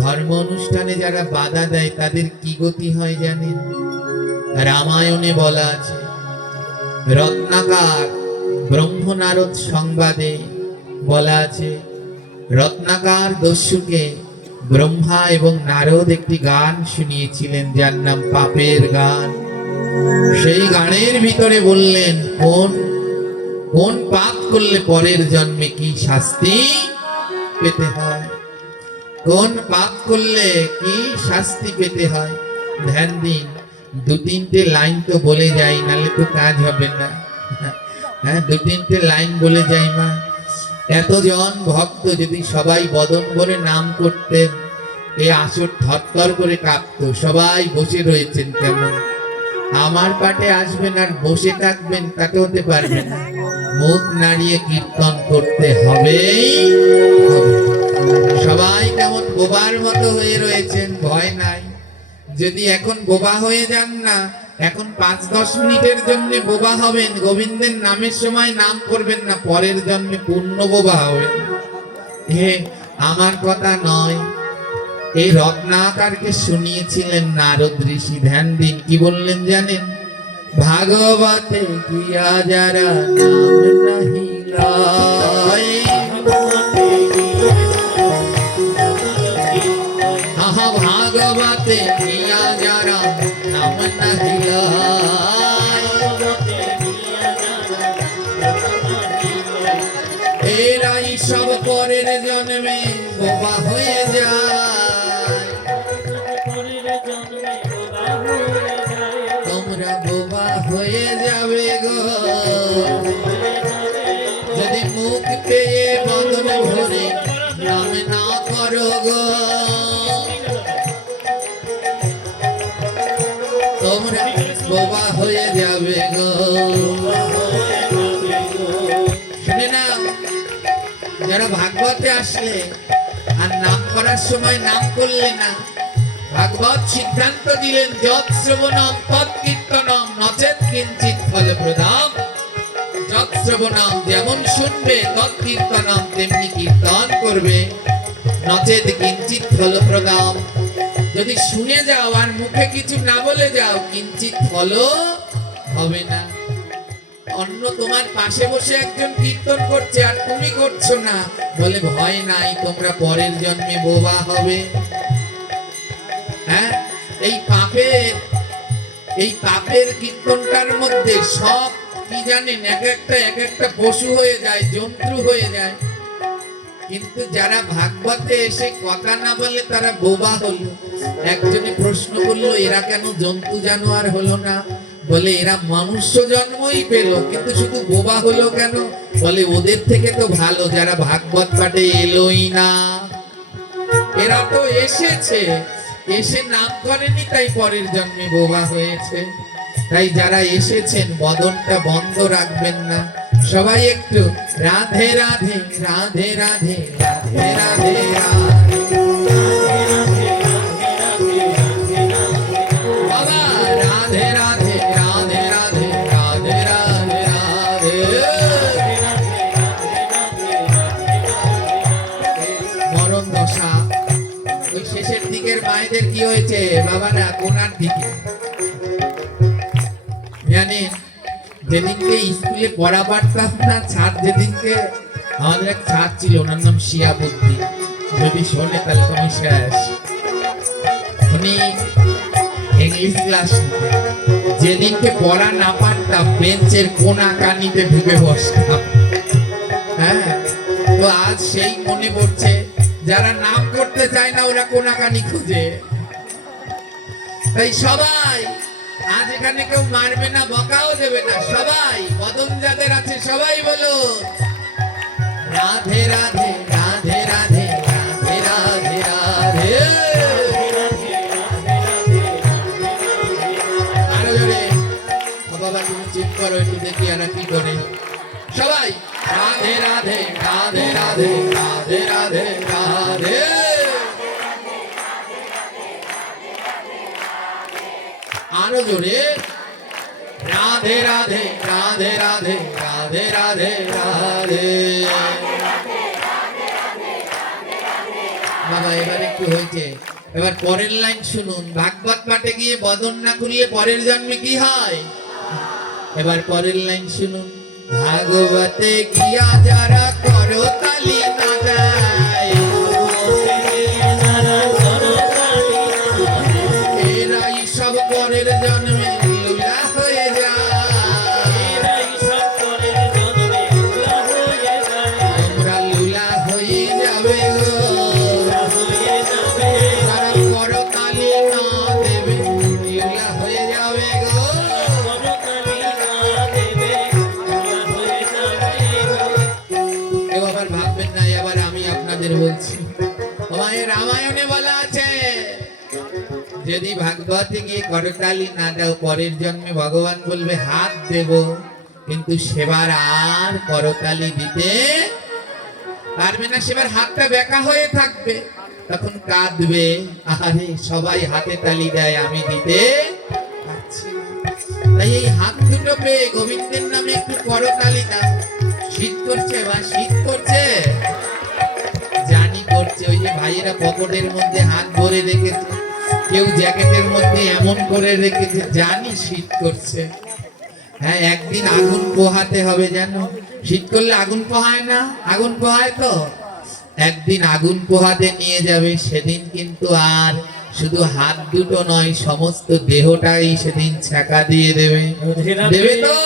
ধর্ম অনুষ্ঠানে যারা বাধা দেয় তাদের কি গতি হয় জানেন? রামায়ণে বলা আছে, রত্নাকার ব্রহ্মনারদ সংবাদে বলা আছে, রত্নাকার দস্যুকে ব্রহ্মা এবং নারদ একটি গান শুনিয়েছিলেন যার নাম পাপের গান। সেই গানের ভিতরে বললেন কোন কোন পাপ করলে পরের জন্মে কি শাস্তি পেতে হয়, কোন পাপ করলে কি শাস্তি পেতে হয়। ধ্যান দিন, দু তিনটে লাইন তো বলে যাই, নালে তো কাজ হবে না। হ্যাঁ, দু তিনটে লাইন বলে যাই মা। এতজন ভক্ত যদি সবাই বদন ভরে নাম করতেন, এ আসর থরথর করে কাঁপতো। সবাই বসে রয়েছেন কেমন? আমার পাটে আসবেন আর বসে থাকবেন, তাতে হতে পারবে না। মুখ নাড়িয়ে কীর্তন করতে হবেই হবে। সবাই কেমন বোবার মতো হয়ে রয়েছেন, ভয় নাই। যদি এখন বোবা হয়ে যান না, এখন 5-10 মিনিটের জন্য বোবা হবেন, গোবিন্দের নামের সময় নাম করবেন না, পরের জন্মে পূর্ণ বোবা হবেন। হে, আমার কথা নয়, এই রত্নাকারকে শুনিয়েছিলেন নারদ ঋষি। ধ্যান দিন, কি বললেন জানেন? ভাগবতে গিয়া যারা নাম নাহি লয়, ভাগবতে গিয়া যারা নাম নাহি লয়, এরাই সব পরের জন্মে বোবা হয়ে যায়। তোমরা বোবা হয়ে যাবে গো, যদি মুখ পেয়ে বদন ভরে নাম না করো গো। তোমরা বোবা হয়ে যাবে গো। শুনে না, যারা ভাগবতে আসলে আর নাম করার সময় নাম করলে না, ভাগবত সিদ্ধান্ত দিলেন যৎ শ্রবণম তৎ কীর্তনম নচেৎ কিঞ্চিৎ ফলপ্রদম। যৎ শ্রবণম যেমন শুনবে, তৎ কীর্তনম তেমনি কীর্তন করবে, নচেৎ কিঞ্চিৎ ফলপ্রদম। যদি শুনে যাও আর মুখে কিছু না বলে যাও, কিঞ্চিৎ ফল হবে না। অন্য তোমার পাশে বসে একজন কীর্তন করছে আর তুমি করছো না, বলে ভয় নাই, তোমরা পরের জন্মে বোবা হবে। হ্যাঁ, এই পাপের কীর্তনটার মধ্যে সব কি জানেন, এক একটা পশু হয়ে যায়, জন্তু হয়ে যায়। কিন্তু যারা ভাগবতে এসে কথা না বলে তারা বোবা হলো। একজনে প্রশ্ন করলো, এরা কেন জন্তু জানোয়ার হলো না? বলে এরা মনুষ্য জন্মই পেল, কিন্তু শুধু বোবা হলো কেন? বলে ওদের থেকে তো ভালো যারা ভাগবত পাঠে এলোই না। এরা তো এসেছে, এসে নাম করেনি, তাই পরের জন্মে বোবা হয়েছে। তাই যারা এসেছেন বদনটা বন্ধ রাখবেন না। সবাই একটু রাধে রাধে রাধে রাধে রাধে রাধে রাধে, বাবা রাধে রাধে রাধে রাধে রাধে রাধে রাধে। মরণ দশা ওই শেষের দিকের মায়েদের কি হয়েছে বাবারা? কোনার দিকে জানেন, যেদিনকে স্কুলে পড়া পাঠতাম না, ছাত্র যেদিনকে আমাদের এক ছাত্র ছিল, ওনার নাম শিয়াবুদ্দিন। যদি শোনে তাহলে তুমি শেষ। উনি ইংলিশ ক্লাস নিতেন। যেদিনকে পড়া না পারতাম, বেঞ্চের কোনা কানিতে ঢুকে বসতাম। হ্যাঁ, তো আজ সেই মনে পড়ছে, যারা নাম করতে চায় না ওরা কোনা কানি খুঁজে। তাই সবাই আজ এখানে কেউ মারবে না, বকাও দেবে না। সবাই বদন যাদের আছে সবাই বলো রাধে রাধে রাধে রাধে রাধে রাধে রাধে। আরো জোরে বাবা, তুমি চুপ করো একটু, দেখি এরা কি করে। সবাই রাধে রাধে রাধে রাধে রাধে রাধে রাধে। আরো জোরে রাধে রাধে রাধে রাধে রাধে রাধে রাধে। বাবা এবারে একটু হয়েছে। এবার পরের লাইন শুনুন। ভাগবত পাঠে গিয়ে বদন না খুললে পরের জন্মে কি হয়? এবার পরের লাইন শুনুন। ভাগবতে গিয়া যারা করতালি না দেয়, এরাই সব পরের জন্মে লুলা হয়ে যায়। তোমরা লুলা হয়ে যাবে গো, যারা করতালি না দেবে লুলা হয়ে যাবে গো। কেউ আবার ভাববেন না এবার আমি আপনাদের বলছি। রামায়ণে বলা আছে, যদি ভাগবতে গিয়ে করতালি না দাও পরের জন্মে ভগবান বলবে হাত দেব, কিন্তু সেবার আর করতালি দিতে পারবে না। সেবার হাতটা বেঁকা হয়ে থাকবে, তখন কাঁদবে, আরে সবাই হাতে তালি দেয় আমি দিতে পারছি না। তাই এই হাত দুটো পেয়ে গোবিন্দের নামে একটু করতালি দাও। শীত করছে বা শীত করছে, জানি করছে। ওই যে ভাইয়েরা পকেটের মধ্যে হাত ভরে রেখেছে, কেউ জ্যাকেটের মধ্যে এমন করে রেখেছে, জানি শীত করছে। হ্যাঁ, একদিন আগুন পোহাতে হবে জানো। শীত করলে আগুন পোহায় না? আগুন পোহায় তো। একদিন আগুন পোহাতে নিয়ে যাবে, সেদিন কিন্তু আর শুধু হাত দুটো নয়, সমস্ত দেহটাই সেদিন ছ্যাঁকা দিয়ে দেবে। দেবে তো?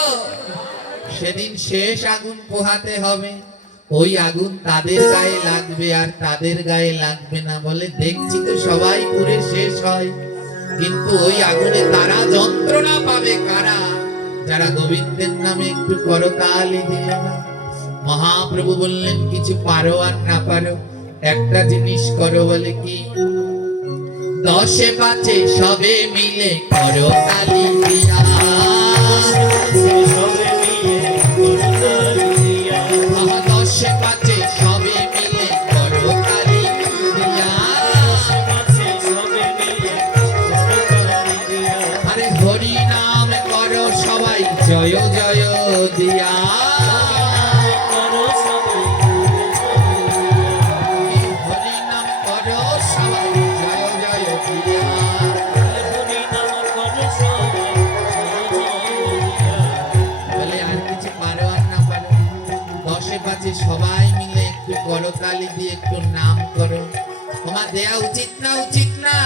সেদিন শেষ আগুন পোহাতে হবে। ওই আগুন তাদের গায়ে লাগবে আর তাদের গায়ে লাগবে না। বলে দেখছি তো সবাই পুড়ে শেষ হয়, কিন্তু ওই আগুনে তারা যন্ত্রণা পাবে কারা? যারা গোবিন্দের নামে একটু করতালি দিলে না। মহাপ্রভু বললেন কিছু পারো আর না পারো, একটা জিনিস করো। বলে কি? 10 5 সবে মিলে করতালি দিয়া, 10 5 সবে মিলে করতালি দিয়া, আরে হরি নাম করো সবাই জয় জয় দিয়া। হরি নাম করো সবাই জয় জয় দিয়া। বলে আর কিছু পারো আর না পারো, 10 5 সবাই মিলে একটু করতালি দিয়ে একটু নাম করো। তোমার দেয়া উচিত না? উচিত না?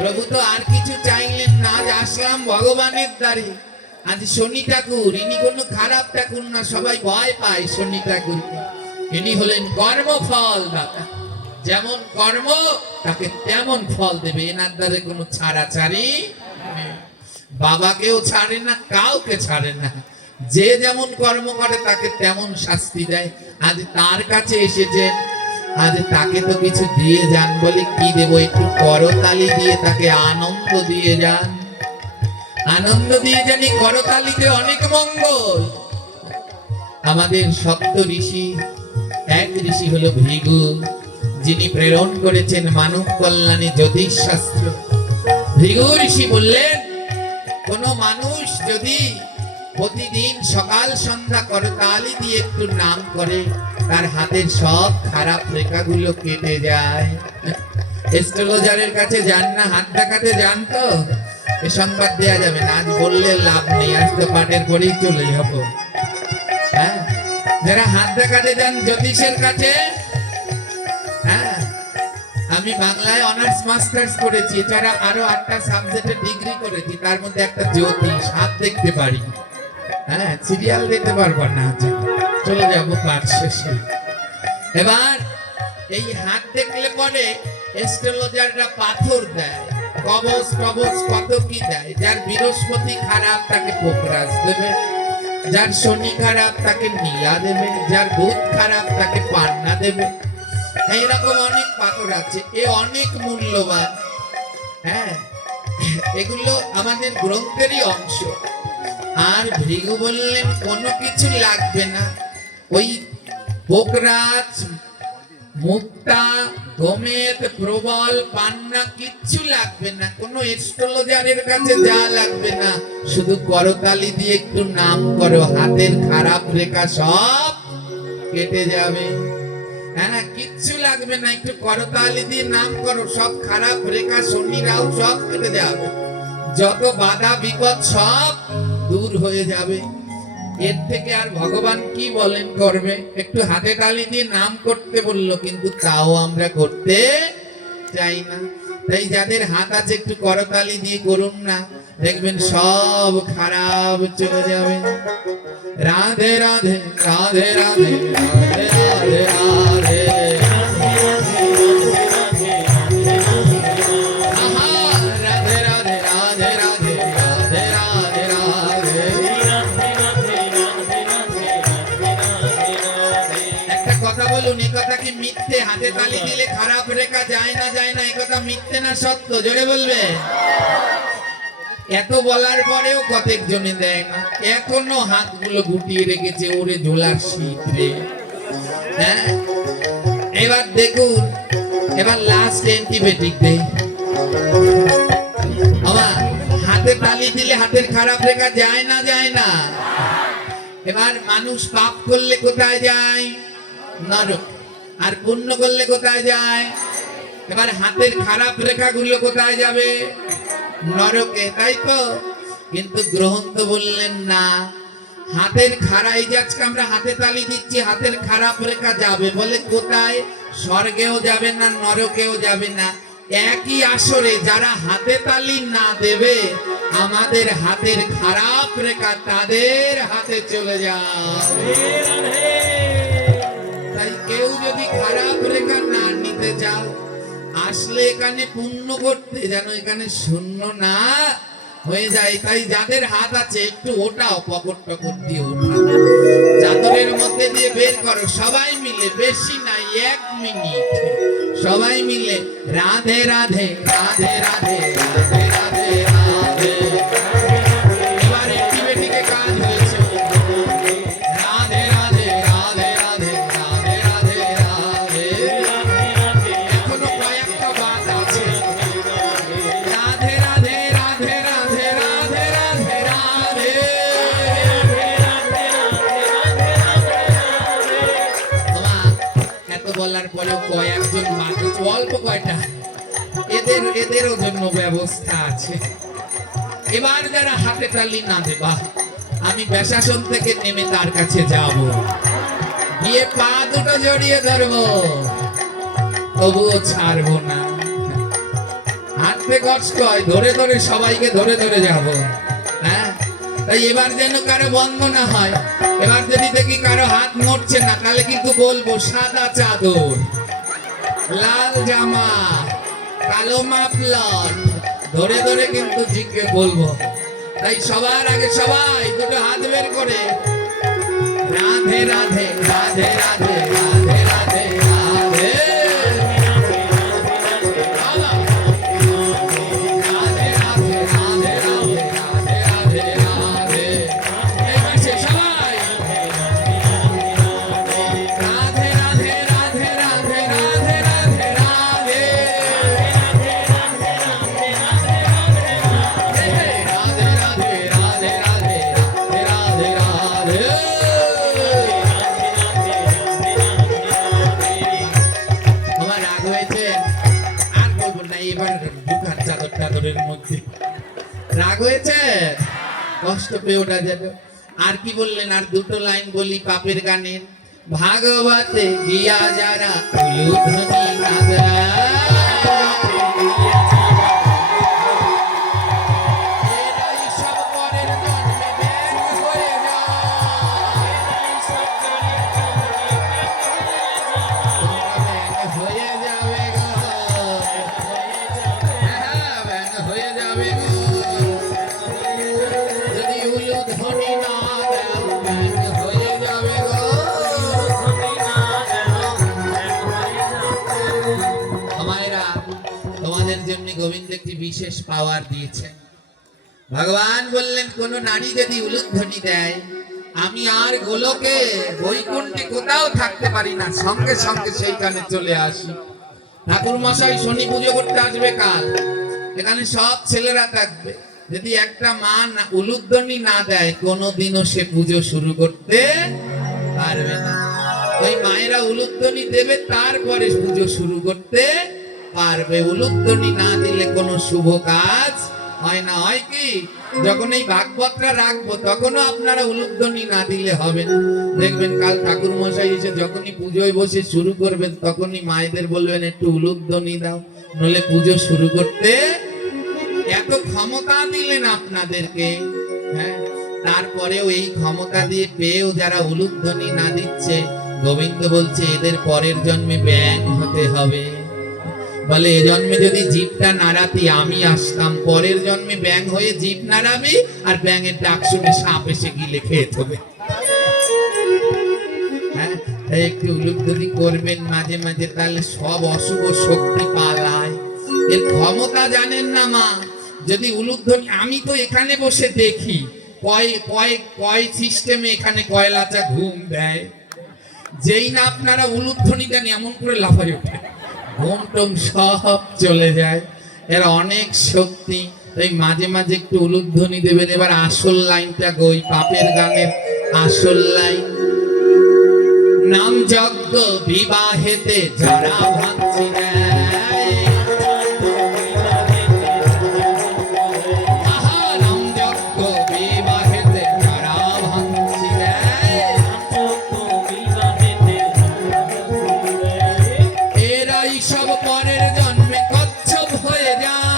প্রভু তো আর কিছু চাইলেন না। আজ আসলাম ভগবানের দ্বারে। আজ শনি ঠাকুর, ইনি কোনো খারাপ ঠাকুর না, সবাই ভয় পায় শনি ঠাকুরকে। ইনি হলেন কর্মফল দাতা। যেমন কর্ম তাকে তেমন ফল দেবে, এনার দ্বারে কোনো ছাড়াছাড়ি নেই। বাবাকেও ছাড়ে না, কাউকে ছাড়ে না। যে যেমন কর্ম করে তাকে তেমন শাস্তি দেয়। আজ তার কাছে এসেছেন, আজ তাকে তো কিছু দিয়ে যান। বলে কি দেব? একটু করতালি দিয়ে তাকে আনন্দ দিয়ে যান। আনন্দ দিয়ে জানি করতালিতে অনেক মঙ্গল। আমাদের সপ্ত ঋষি, এক ঋষি হলো ভৃগু, যিনি প্রেরণ করেছেন মানব কল্যাণে জ্যোতিষ শাস্ত্র। ভৃগু ঋষি বললেন, কোন মানুষ যদি প্রতিদিন সকাল সন্ধ্যা করতালি দিয়ে একটু নাম করে, তার হাতের সব খারাপ রেখাগুলো কেটে যায়। এস্ট্রোলজারের কাছে যান না, হাত দেখাতে যান তো? এ সংবাদ দেয়া যাবে না, আজ বললে লাভ নেই, আজ তো পাঠের পরেই চলে যাব। হ্যাঁ, যারা হাত দেখাতে যান জ্যোতিষের কাছে, হ্যাঁ, আমি বাংলায় অনার্স মাস্টার্স করেছি, এছাড়া আরো 8টা সাবজেক্টে ডিগ্রি করেছি, তার মধ্যে একটা জ্যোতিষ। হাত দেখতে পারি, হ্যাঁ, সিরিয়াল দেখতে পারবো না, চলে যাবো পাঠ শেষে। এবার এই হাত দেখলে পরে এস্ট্রোলজাররা পাথর দেয়, কবচ টবচ কত কি দেয়। যার বৃহস্পতি খারাপ তাকে পোকরাজ দেবে, যার শনি খারাপ তাকে নীলা দেবে, যার বুধ খারাপ তাকে পান্না দেবে। এইরকম অনেক পাথর আছে, এ অনেক মূল্যবান। হ্যাঁ, এগুলো আমাদের গ্রন্থেরই অংশ। আর ভৃগু বললেন কোনো কিছু লাগবে না, ওই পোকরাজ, মুক্তা, গোমেদ, প্রবল, পান্না কিচ্ছু লাগবে না। কোনো এস্ট্রোলজারের কাছে যা লাগবে না, শুধু করতালি দিয়ে একটু নাম করো, হাতের খারাপ রেখা সব কেটে যাবে। হ্যাঁ, কিচ্ছু লাগবে না, একটু করতালি দিয়ে নাম করো, সব খারাপ রেখা শনিরাও সব কেটে যাবে, যত বাধা বিপদ সব দূর হয়ে যাবে। এর থেকে আর ভগবান কি বলেন করবে? একটু হাতে তালি দিয়ে নাম করতে বললো, কিন্তু তাও আমরা করতে চাই না। তাই যাদের হাত আছে একটু করতালি দিয়ে করুন না, দেখবেন সব খারাপ চলে যাবে। রাধে রাধে রাধে রাধে রাধে রাধে রাধে, আহা, রাধে রাধে রাধে রাধে রাধে রাধে রাধে। একটা কথা বলুন, এই কথা কি মিথ্যে? হাতে তালি দিলে খারাপ রেখা যায় না, যায় না, এই কথা মিথ্যে না সত্য? জোরে বলবে। এত বলার পরেও কতক জনে দেয় না, এখনো হাতগুলো গুটিয়ে রেখেছে, ওরে ঝোলার শীত রে। হ্যাঁ, এবার দেখুন, এবার লাস্ট অ্যান্টিবায়োটিক দেয়। বাবা, হাতে তালি দিলে হাতের খারাপ রেখা যায় না, যায় না? এবার মানুষ পাপ করলে কোথায় যায়? নরক। আর পুণ্য করলে কোথায় যায়? এবার হাতের খারাপ রেখাগুলো কোথায় যাবে? নরকে, তাই তো? কিন্তু গ্রহণ তো বললেন না। হাতের খারাপ, এই যে আজকে আমরা হাতে তালি দিচ্ছি, হাতের খারাপ রেখা যাবে বলে কোথায়? স্বর্গেও যাবে না, নরকেও যাবে না। একই আসরে যারা হাতে তালি না দেবে, আমাদের হাতের খারাপ রেখা তাদের হাতে চলে যাবে। তাই কেউ যদি খারাপ রেখা না নিতে চাও, আসলে এখানে পুণ্য করতে, যেন এখানে শূন্য না হয়ে যায়। তাই যাদের হাত আছে একটু ওটাও, পকট টকট দিয়ে ওঠাও, চাদরের মধ্যে দিয়ে বের করো, সবাই মিলে, বেশি নাই, 1 মিনিট সবাই মিলে রাধে রাধে রাধে রাধে রাধে রাধে রাধে। এবার অ্যান্টিবায়োটিকে কাজ হয়েছে। রাধে রাধে রাধে রাধে রাধে রাধে রাধে। এখনো কয়েকটা বাদ আছে। রাধে রাধে রাধে রাধে রাধে রাধে রাধে। এত বলার পরেও কয়েকজন বাদ, অল্প কয়টা, এদেরও জন্য ব্যবস্থা আছে। এবার যারা হাতে তালি না দেবা, আমি বেশাসন থেকে নেমে তার কাছে যাব, গিয়ে পা দুটো জড়িয়ে ধরবো, তবুও ছাড়বো না। হাঁটতে কষ্ট হয়, ধরে ধরে সবাইকে ধরে ধরে যাব। হ্যাঁ, তাই এবার যেন কারো বন্ধ না হয়। এবার যদি দেখি কারো হাত নড়ছে না, তাহলে কিন্তু বলবো সাদা চাদর, লাল জামা, কালো মাফলার, ধরে ধরে কিন্তু জিজ্ঞেস বলবো। তাই সবার আগে সবাই দুটো হাত বের করে রাধে রাধে রাধে রাধে রাধে রাধে রাধে। রাগ হয়েছে, কষ্ট পেয়ে ওঠা যাবে। আর কি বললেন? আর দুটো লাইন বলি পাপের গানের। ভাগবতে গিয়া যারা উলুধ্বনি নাদা, গোবিন্দ একটি বিশেষ পাওয়ার দিয়েছেন। ভগবান বললেন, কোন নারী যদি উলুধ্বনি দেয়, আমি আর গোলকে বৈকুণ্ঠে কোথাও থাকতে পারি না, সঙ্গে সঙ্গে সেইখানে চলে আসি। ঠাকুর মশাই শনি পুজো করতে আসবে কাল, এখানে সব ছেলেরা থাকবে। যদি একটা মা উলুধ্বনি না দেয়, কোনোদিনও সে পুজো শুরু করতে পারবে না। ওই মায়েরা উলুধ্বনি দেবে, তারপরে পুজো শুরু করতে পারবে। উলুধ্বনি না দিলে কোনো শুভ কাজ হয় না। হয় কি, যখন এই ভাগবতটা রাখবো তখনও আপনারা উলুধ্বনি না দিলে হবে না। দেখবেন কাল ঠাকুর মশাই এসে যখনই পুজোয় বসে শুরু করবেন তখনই মায়েদের বলবেন একটু উলুধ্বনি দাও, নলে পুজো শুরু করতে। এত ক্ষমতা দিলেন আপনাদেরকে, হ্যাঁ, তারপরেও এই ক্ষমতা দিয়ে পেয়েও যারা উলুধ্বনি না দিচ্ছে, গোবিন্দ বলছে এদের পরের জন্মে ব্যাঙ হতে হবে। বলে এ জন্মে যদি জিভটা নাড়াতি আমি আসতাম, পরের জন্মে ব্যাঙ হয়ে জিভ নাড়াবি আর ব্যাঙের ডাক শুনে সাপ এসে গিলে খেয়ে দেবে। হ্যাঁ, একটু উলুধ্বনি করবেন মাঝে মাঝে, তাহলে সব অশুভ শক্তি পালায়। এর ক্ষমতা জানেন না মা। যদি উলুধ্বনি, আমি তো এখানে বসে দেখি কয় সিস্টেমে এখানে কয়লাচা ঘুম দেয়। যেই না আপনারা উলুধ্বনি দেন এমন করে লাফাই ওঠে, ঘুম টুম সব চলে যায়। এর অনেক শক্তি। তাই মাঝে মাঝে একটু উলুধ্বনি দেবেন। এবার আসল লাইনটা গই, পাপের গানের আসল লাইন। নাম যজ্ঞ বিবাহেতে যারা ভাঙছি দেয়, আহা নাম যজ্ঞ বিবাহেতে যারা ভাঙছি দেয়, এরাই সব পরের জন্মে কচ্ছপ হয়ে যায়।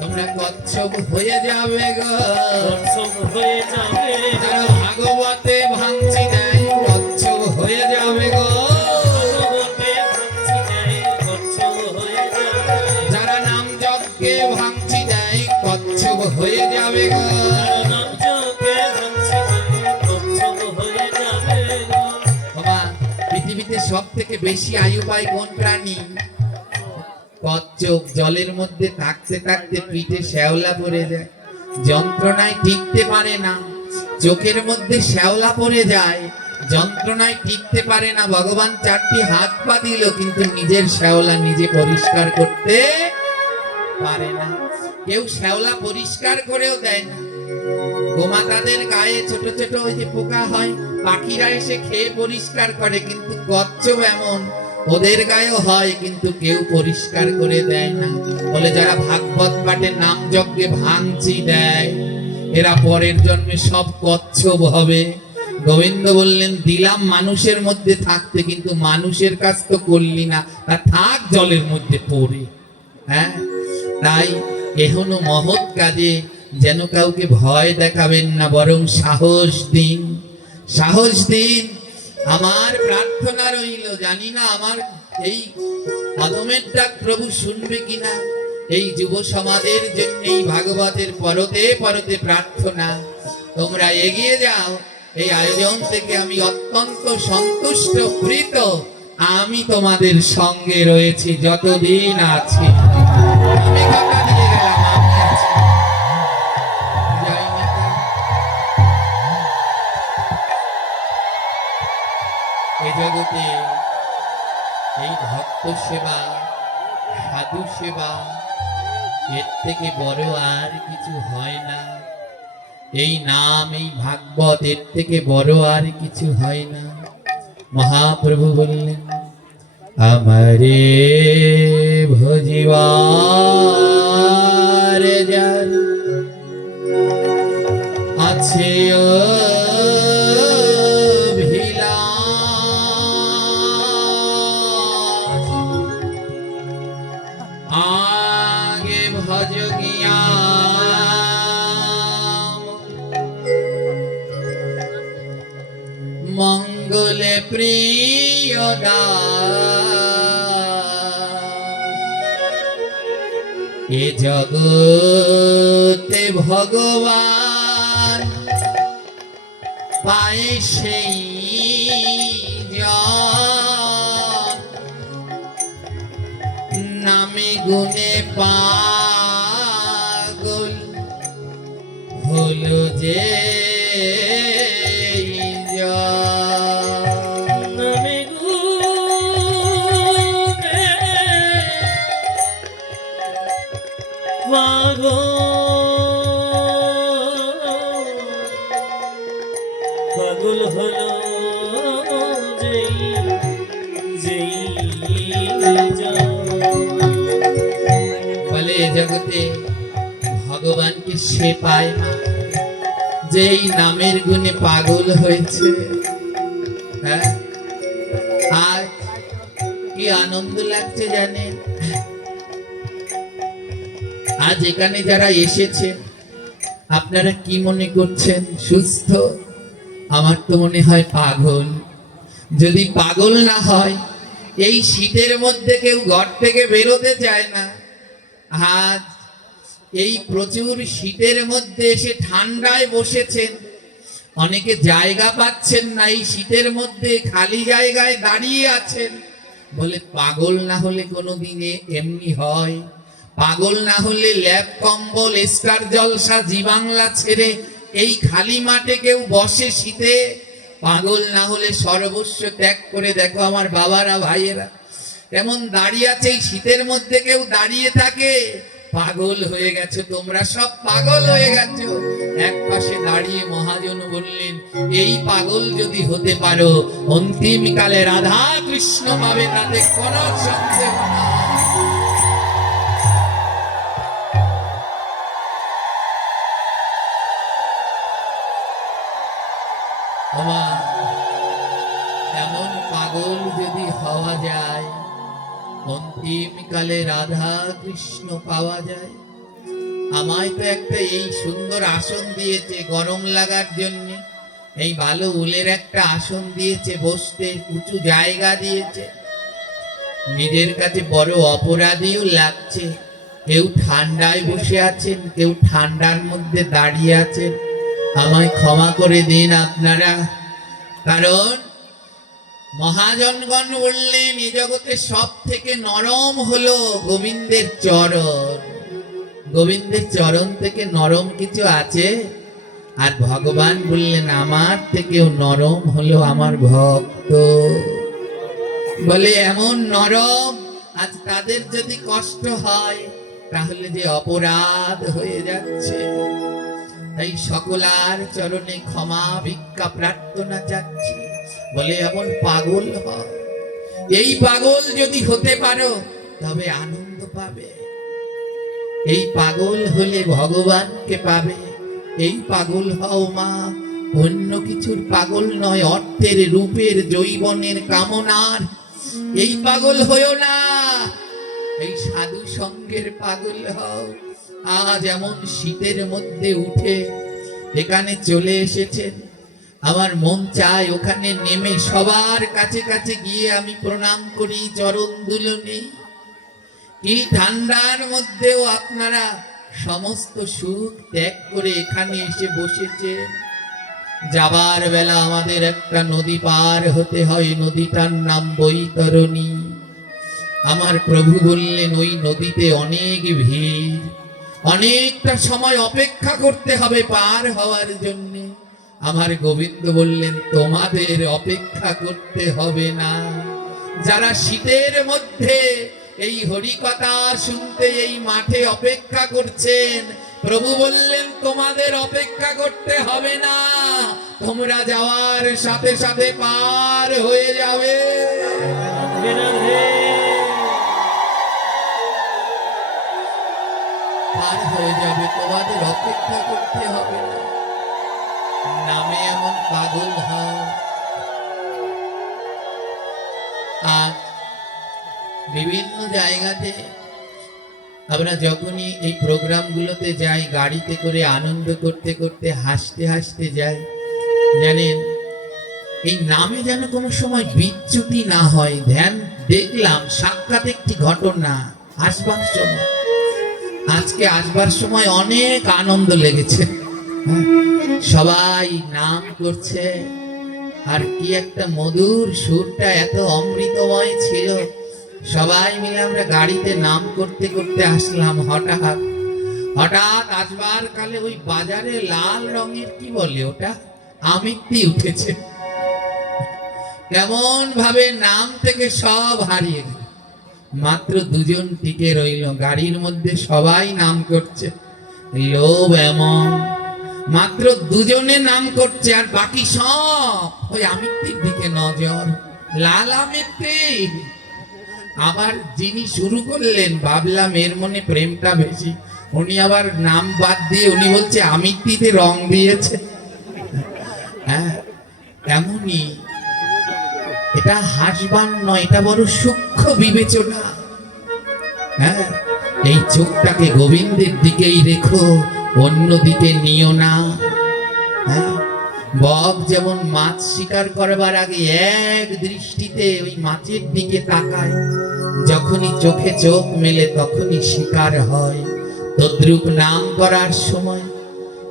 তোমরা কচ্ছপ হয়ে যাবে গো, যারা ভাগবতে ভাঙছি দেয় কচ্ছপ হয়ে যাবে গো, যারা নাম যজ্ঞে ভাঙছি দেয় কচ্ছপ হয়ে যাবে গো। বাবা, পৃথিবীতে সব থেকে বেশি আয়ু পায় কোন প্রাণী? কচ্ছপ। জলের মধ্যে থাকতে থাকতে পিঠে শ্যাওলা পড়ে যায়, যন্ত্রণায় টিকতে পারে না। চোখের মধ্যে শ্যাওলা পড়ে যায়, যন্ত্রণায় টিকতে পারে না। ভগবান 4টি হাত পা দিল, কিন্তু নিজের শ্যাওলা নিজে পরিষ্কার করতে পারে না। কেউ শ্যাওলা পরিষ্কার করেও দেয় না। গোমাতাদের গায়ে ছোট ছোট ওই যে পোকা হয়, পাখিরা এসে খেয়ে পরিষ্কার করে, কিন্তু কচ্ছপ এমন, ওদের গায়েও হয় কিন্তু কেউ পরিষ্কার করে দেয় না। বলে যারা ভাগবত পাঠে নাম যজ্ঞে ভাঙছি দেয়, এরা পরের জন্মে সব কচ্ছপ হবে। গোবিন্দ বললেন দিলাম মানুষের মধ্যে থাকতে, কিন্তু মানুষের কাজ তো করলি না, তা থাক জলের মধ্যে পড়ে। হ্যাঁ, তাই এখনো মহৎ কাজে যেন কাউকে ভয় দেখাবেন না, বরং সাহস দিন, সাহস দিন। আমার প্রার্থনা রইল, জানি না আমার এই কদমের ডাক প্রভু শুনবে কিনা। এই যুব সমাজের জন্য এই ভাগবতের পরতে পরতে প্রার্থনা, তোমরা এগিয়ে যাও। এই আয়োজন থেকে আমি অত্যন্ত সন্তুষ্ট, প্রীত। আমি তোমাদের সঙ্গে রয়েছি যতদিন আছি। আমি কথা দিয়ে গেলাম, আমি আছি। জয় মাতা। এই জগতে এই ভক্ত সেবা, সাধু সেবা, এর থেকে বড় আর কিছু হয় না। এই নাম, এই ভাগবত, এর থেকে বড় আর কিছু হয় না। মহাপ্রভু বললেন আমারে ভজিবার যার আছে অভিলাষ, আগে ভজ গিয়া মঙ্গলে প্রিয় এ জগতে ভগবান পায় সেই নামে গুণে পাগল হলো যে বলে এ জগতে ভগবানকে সে পায় না যে এই নামের গুণে পাগল হয়েছে। হ্যাঁ, আর কি আনন্দ লাগছে জানেন, আজ এখানে যারা এসেছেন আপনারা কি মনে করছেন? সুস্থ? আমার তো মনে হয় পাগল। যদি পাগল না হয় এই শীতের মধ্যে কেউ ঘর থেকে বেরোতে চায় না। আজ এই প্রচুর শীতের মধ্যে এসে ঠান্ডায় বসেছেন, অনেকে জায়গা পাচ্ছেন না, এই শীতের মধ্যে খালি জায়গায় দাঁড়িয়ে আছেন। বলে পাগল না হলে কোনো দিনে এমনি হয়? পাগল না হলে ল্যাব কম্বল স্টার জলসা জি বাংলা ছেড়ে এই খালি মাঠে কেউ বসে শীতে? পাগল না হলে সর্বস্ব ত্যাগ করে দেখো আমার বাবারা ভাইয়েরা কেমন দাঁড়িয়ে আছে। এই শীতের মধ্যে কেউ দাঁড়িয়ে থাকে? পাগল হয়ে গেছো তোমরা, সব পাগল হয়ে গেছো। এক পাশে দাঁড়িয়ে মহাজন বললেন, এই পাগল যদি হতে পারো অন্তিম কালে রাধা কৃষ্ণ পাবে, তাতে কোনো সন্দেহ না। এমন পাগল যদি হওয়া যায়, অন্তিম কালে রাধা কৃষ্ণ পাওয়া যায়। আমায় তো একটা এই সুন্দর আসন দিয়েছে গরম লাগার জন্য, এই ভালো উলের একটা আসন দিয়েছে বসতে, উঁচু জায়গা দিয়েছে। নিজের কাছে বড় অপরাধীও লাগছে। কেউ ঠান্ডায় বসে আছেন, কেউ ঠান্ডার মধ্যে দাঁড়িয়ে আছেন। আমায় ক্ষমা করে দিন আপনারা, কারণ মহাজনগণ বললেন এ জগতে সব থেকে নরম হলো গোবিন্দের চরণ। গোবিন্দের চরণ থেকে নরম কিছু আছে? আর ভগবান বললেন আমার থেকেও নরম হলো আমার ভক্ত। বলে এমন নরম, আজ তাদের যদি কষ্ট হয় তাহলে যে অপরাধ হয়ে যাচ্ছে। তাই সকলার চরণে ক্ষমা ভিক্ষা প্রার্থনা চাচ্ছি। বলে এমন পাগল হয়, এই পাগল যদি হতে পারো তবে আনন্দ পাবে। এই পাগল হলে ভগবানকে পাবে। এই পাগল হও মা, অন্য কিছুর পাগল নয়, অর্থের রূপের যৌবনের কামনার এই পাগল হইও না, এই সাধু সঙ্গের পাগল হও। আজ এমন শীতের মধ্যে উঠে এখানে চলে এসেছেন, আমার মন চায় ওখানে নেমে সবার কাছে কাছে গিয়ে আমি প্রণাম করি, চরণ দুলনি। কি ঠান্ডার মধ্যেও আপনারা সমস্ত সুখ ত্যাগ করে এখানে এসে বসেছেন। যাবার বেলা আমাদের একটা নদী পার হতে হয়, নদীটার নাম বৈতরণী। আমার প্রভু বললেন ওই নদীতে অনেক ভিড়, অনেকটা সময় অপেক্ষা করতে হবে পার হওয়ার জন্য। আমার গোবিন্দ বললেন তোমাদের অপেক্ষা করতে হবে না। যারা শীতের মধ্যে এই হরিকথা শুনতে এই মাঠে অপেক্ষা করছেন, প্রভু বললেন তোমাদের অপেক্ষা করতে হবে না, তোমরা যাওয়ার সাথে সাথে পার হয়ে যাবে। পার হয়ে যাবে, তোমাদের অপেক্ষা করতে হবে না। নামে এমন পাগল হও। আজ বিভিন্ন জায়গাতে আমরা যখনই এই প্রোগ্রামগুলোতে যাই, গাড়িতে করে আনন্দ করতে করতে হাসতে হাসতে যাই, জানেন এই নামে যেন কোনো সময় বিচ্যুতি না হয়। ধ্যান দেখলাম সাক্ষাৎ একটি ঘটনা আসবার সময়, আজকে আসবার সময় অনেক আনন্দ লেগেছে। সবাই নাম করছে, আর কি একটা মধুর সুরটা এত অমৃতময় ছিল। সবাই মিলে আমরা গাড়িতে নাম করতে করতে আসলাম। হঠাৎ হঠাৎ আসবার কালে ওই বাজারে লাল রঙের কি বলে ওটা আমিত্তি উঠেছে। কেমন ভাবে নাম থেকে সব হারিয়ে গেল, মাত্র দুজন টিকে রইল। গাড়ির মধ্যে সবাই নাম করছে, লোভ এমন, মাত্র দুজনে নাম করছে আর বাকি সব ওই আমিত্তির দিকে নজর। লালা মিত্তি। আবার যিনি শুরু করলেন ভাবলাম এর মনে প্রেমটা বেশি, উনি আবার নাম বাদ দিয়ে উনি বলছে আমিত্তিতে রং দিয়েছে। হ্যাঁ, এমনই। এটা হাসবান নয়, এটা বড় সূক্ষ্ম বিবেচনা। হ্যাঁ, এই চোখটাকে গোবিন্দের দিকেই রেখো, অন্য দিকে নিও না। হ্যাঁ, বক যেমন মাছ শিকার করবার আগে এক দৃষ্টিতে ওই মাছের দিকে তাকায়, যখনই চোখে চোখ মেলে তখনই শিকার হয়। তদ্রূপ নাম করার সময়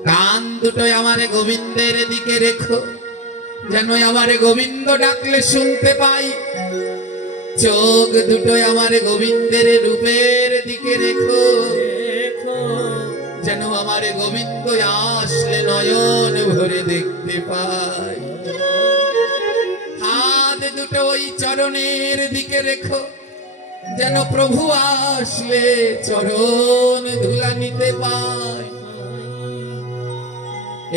কান দুটোই আমারে গোবিন্দের দিকে রেখো, যেন আমারে গোবিন্দ ডাকলে শুনতে পাই। চোখ দুটোই আমারে গোবিন্দের রূপের দিকে রেখো, যেন আমারে গোবিন্দ আসলে নয়ন ভরে দেখতে পাই। হাত দুটো ওই চরণের দিকে রেখো, যেন প্রভু আসলে চরণ ধুলা নিতে পাই।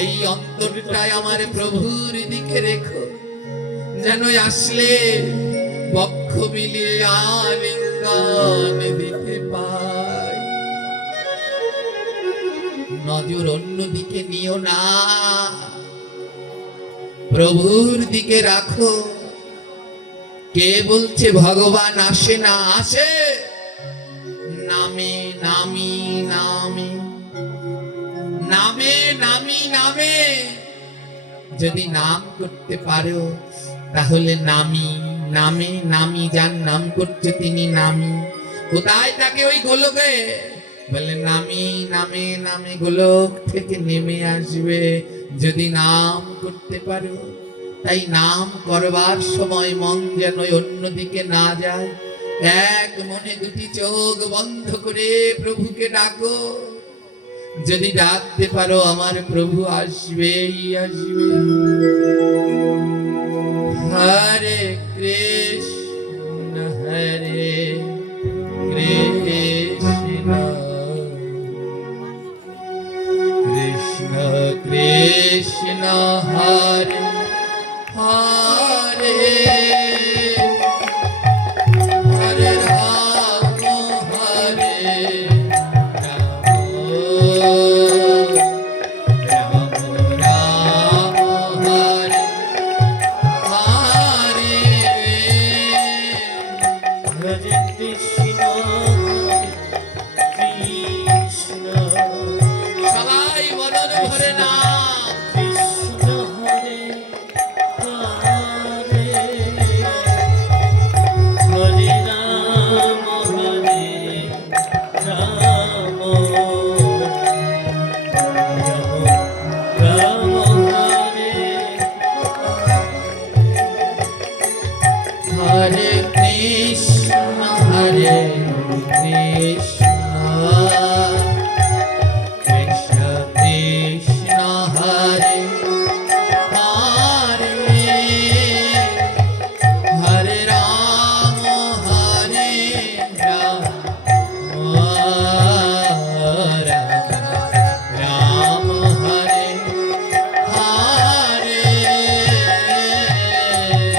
এই অন্তরটাই আমার প্রভুর দিকে রেখো, যেন আসলে বক্ষ মিলিয়ে আলিঙ্গন দিতে পাই। নজর অন্যদিকে নিও না, প্রভুর দিকে রাখো। কে বলছে ভগবান আসে না? আসে, নামে নামি নামে, নামে নামি নামে। যদি নাম করতে পারো তাহলে নামি, নামে নামি। যার নাম করছে তিনি নামি। কোথায় তাকে? ওই গোলকে। বলে নামি নামে নামে, গোলক থেকে নেমে আসবে যদি নাম করতে পারো। তাই নাম করবার সময় মন যেন অন্যদিকে না যায়। এক মনে দুটি চোখ বন্ধ করে প্রভুকে ডাকো। যদি ডাকতে পারো আমার প্রভু আসবেই আসবে। হরে কৃষ্ণ হরে কৃষ্ণ কৃষ্ণ কৃষ্ণ হরে হরে, হরে রাম হরে রাম, রাম রাম হরে হরে, হরে কৃষ্ণ কৃষ্ণ। সবাই বদন ভরে না কৃষ্ণ হরে হরে, হরে রাম হরে রাম, রাম রাম হরে হরে কৃষ্ণ হরে কৃষ্ণ কৃষ্ণ কৃষ্ণ হরে হরে, হরে রাম রাম, রাম হরে হরে,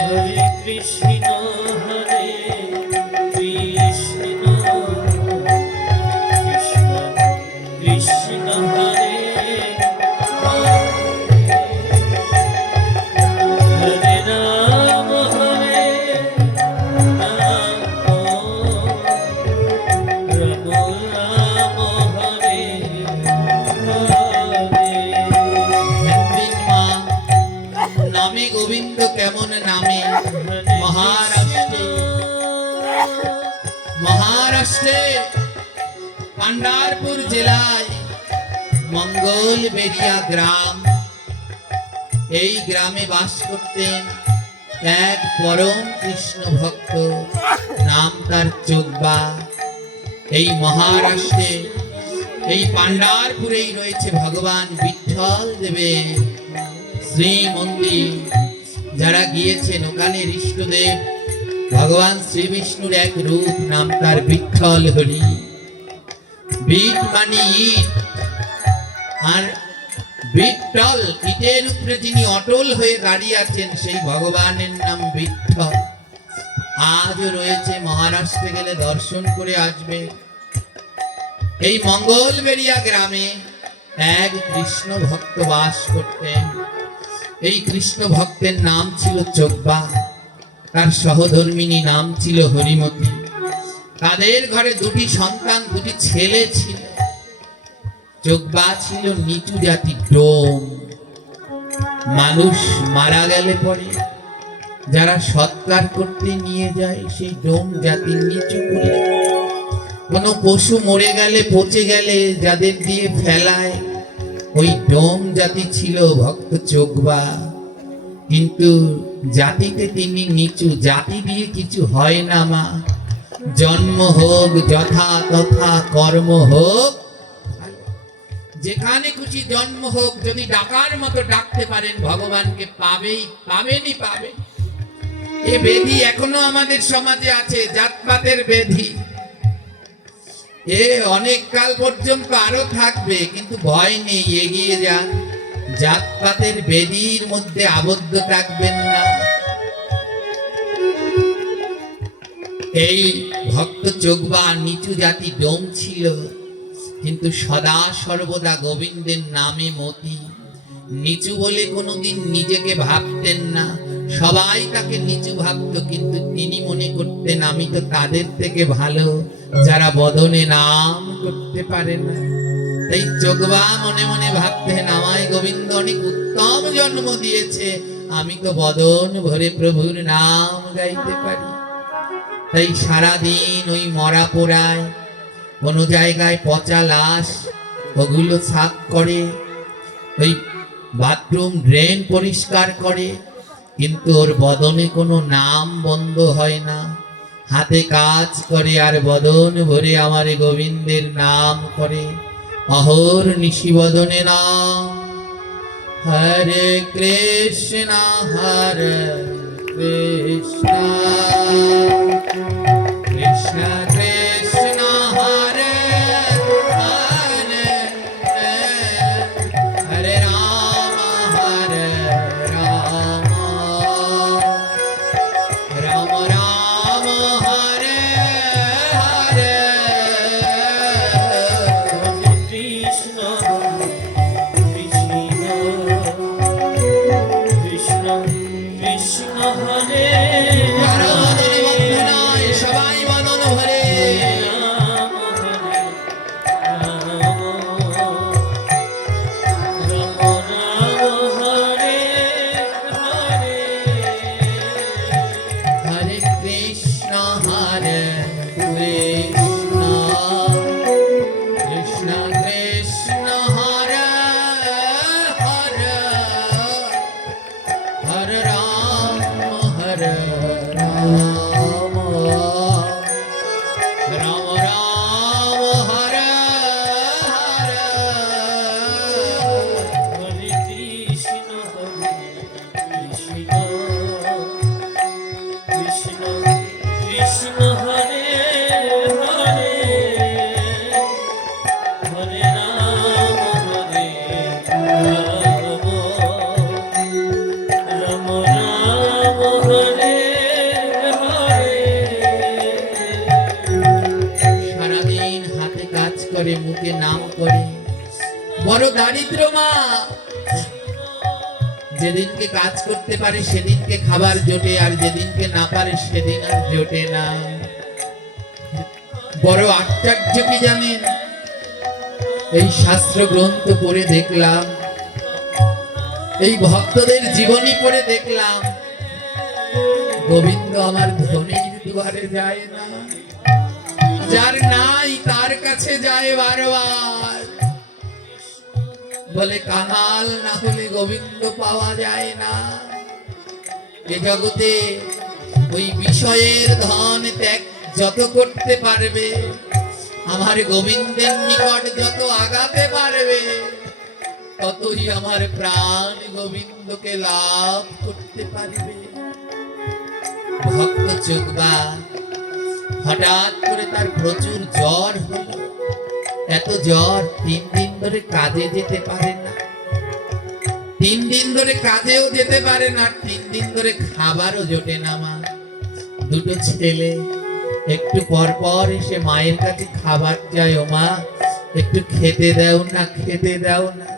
হরে কৃষ্ণ হরে কৃষ্ণ কৃষ্ণ কৃষ্ণ হরে হরে রাম হরে রাম, রাম রাম হরে হরে। নামে গোবিন্দ কেমন নামে? মহারাষ্ট্রে, মহারাষ্ট্রে পান্ডারপুর জেলায় মঙ্গল বেরিয়া গ্রাম। এই গ্রামে বাস করতেন এক পরম কৃষ্ণ ভক্ত, নাম তার চোখবা। এই মহারাষ্ট্রে এই পান্ডারপুরেই রয়েছে ভগবান বিঠ্ঠল দেবের শ্রী মন্দির। যারা গিয়েছেন ওখানে ইষ্টদেব ভগবান শ্রী বিষ্ণুর এক রূপ, নাম তার বিঠ্ঠল হরি। বিট মানে ইট, আর বিঠ্ঠল ইটের উপরে যিনি অটল হয়ে দাঁড়িয়ে আছেন সেই ভগবানের নাম বিঠ্ঠল। আজও রয়েছে, মহারাষ্ট্রে গেলে দর্শন করে আসবে। এই মঙ্গলবেড়িয়া গ্রামে এক কৃষ্ণ ভক্ত বাস করতেন। এই কৃষ্ণ ভক্তের নাম ছিল চোখবা, তার সহধর্মিনী নাম ছিল হরিমতি। তাদের ঘরে দুটি সন্তান, দুটি ছেলে ছিল। চোখবা ছিল নিচু জাতি ডোম। মানুষ মারা গেলে পরে যারা সৎকার করতে নিয়ে যায় সেই ডোম জাতির নিচু করে, কোনো পশু মরে গেলে পচে গেলে যাদের দিয়ে ফেলায়, ওই ডোম জাতি ছিল ভক্ত চোখবা। কিন্তু জাতিতে তিনি নিচু, জাতি দিয়ে কিছু হয় না মা। জন্ম হোক যথা তথা, কর্ম হোক যেখানে খুশি জন্ম হোক, যদি ডাকার মতো ডাকতে পারেন ভগবানকে পাবেনই পাবেন। এ বেধি এখনো আমাদের সমাজে আছে, জাতপাতের বেধি। এ অনেক কাল পর্যন্ত আরো থাকবে, কিন্তু ভয় নেই, এগিয়ে যান। জাতপাতের বেদির মধ্যে আবদ্ধ থাকবেন না। এই ভক্ত চোখবা নিচু জাতি ডোম ছিল, কিন্তু সদা সর্বদা গোবিন্দের নামে মতি। নিচু বলে কোনোদিন নিজেকে ভাবতেন না, সবাই তাকে নিচু ভাবত, কিন্তু তিনি মনে করতেন আমি তো তাদের থেকে ভালো যারা বদনে নাম করতে পারে না। তাই চোখবা মনে মনে ভাবতেন আমায় গোবিন্দ অনেক উত্তম জন্ম দিয়েছে, আমি তো বদন ভরে প্রভুর নাম গাইতে পারি। তাই সারাদিন ওই মরা পোড়ায়, কোনো জায়গায় পচা লাশ, ওগুলো সাফ করে, ওই বাথরুম ড্রেন পরিষ্কার করে, কিন্তু ওর বদনে কোনো নাম বন্ধ হয় না। হাতে কাজ করে আর বদন ভরে আমার গোবিন্দের নাম করে। অহর নিশি বদনে নাম, হরে কৃষ্ণ হরে কৃষ্ণ কৃষ্ণ কৃষ্ণ হরে হরে, হরে রাম রাম রাম হরে হরে। কৃষ্ণ কৃষ্ণ কৃষ্ণ কৃষ্ণ হরে যারা বদনে বন্ধ নয়, সবাই বদন ভরে। রাম হরে রাম রাম রাম হরে হরে। হরে কৃষ্ণ হরে কৃষ্ণ কৃষ্ণ কৃষ্ণ হরে হরে, হরে রাম রাম রাম রাম হরে হরে। হরে কৃষ্ণ কৃষ্ণ কৃষ্ণ কৃষ্ণ হরে হরে, হরে রাম রাম রাম হরে হরে। সারাদিন হাতে কাজ করে, মুখে নাম করে। বড় দারিদ্র মা, যেদিনকে কাজ করতে পারে সেদিনকে খাবার জোটে, আর যেদিনকে না পারে সেদিন আর জোটে না। বড় আশ্চর্য কি জানেন, এই শাস্ত্র গ্রন্থ পড়ে দেখলাম, এই ভক্তদের জীবনী পড়ে দেখলাম, গোবিন্দ আমার ধনীর দুয়ারে যায় না, যার নাই তার কাছে যায় বারবার। বলে কাঙাল না হলে গোবিন্দ পাওয়া যায় না। এ জগতে ওই বিষয়ের ধন ত্যাগ যত করতে পারবে, আমার গোবিন্দের নিকট যত আগাতে পারবে, ততই আমার প্রাণ গোবিন্দকে লাভ করতে পারবে। ভক্ত চোখবা হঠাৎ করে তার প্রচুর জ্বর হলো। এত জ্বর, 3 দিন ধরে কাজে যেতে পারে না, 3 দিন ধরে কাজেও যেতে পারে না, 3 দিন ধরে খাবারও জোটে না মা। দুটো ছেলে একটু পর পর এসে মায়ের কাছে খাবার চায়, ও মা একটু খেতে দাও না, খেতে দাও না।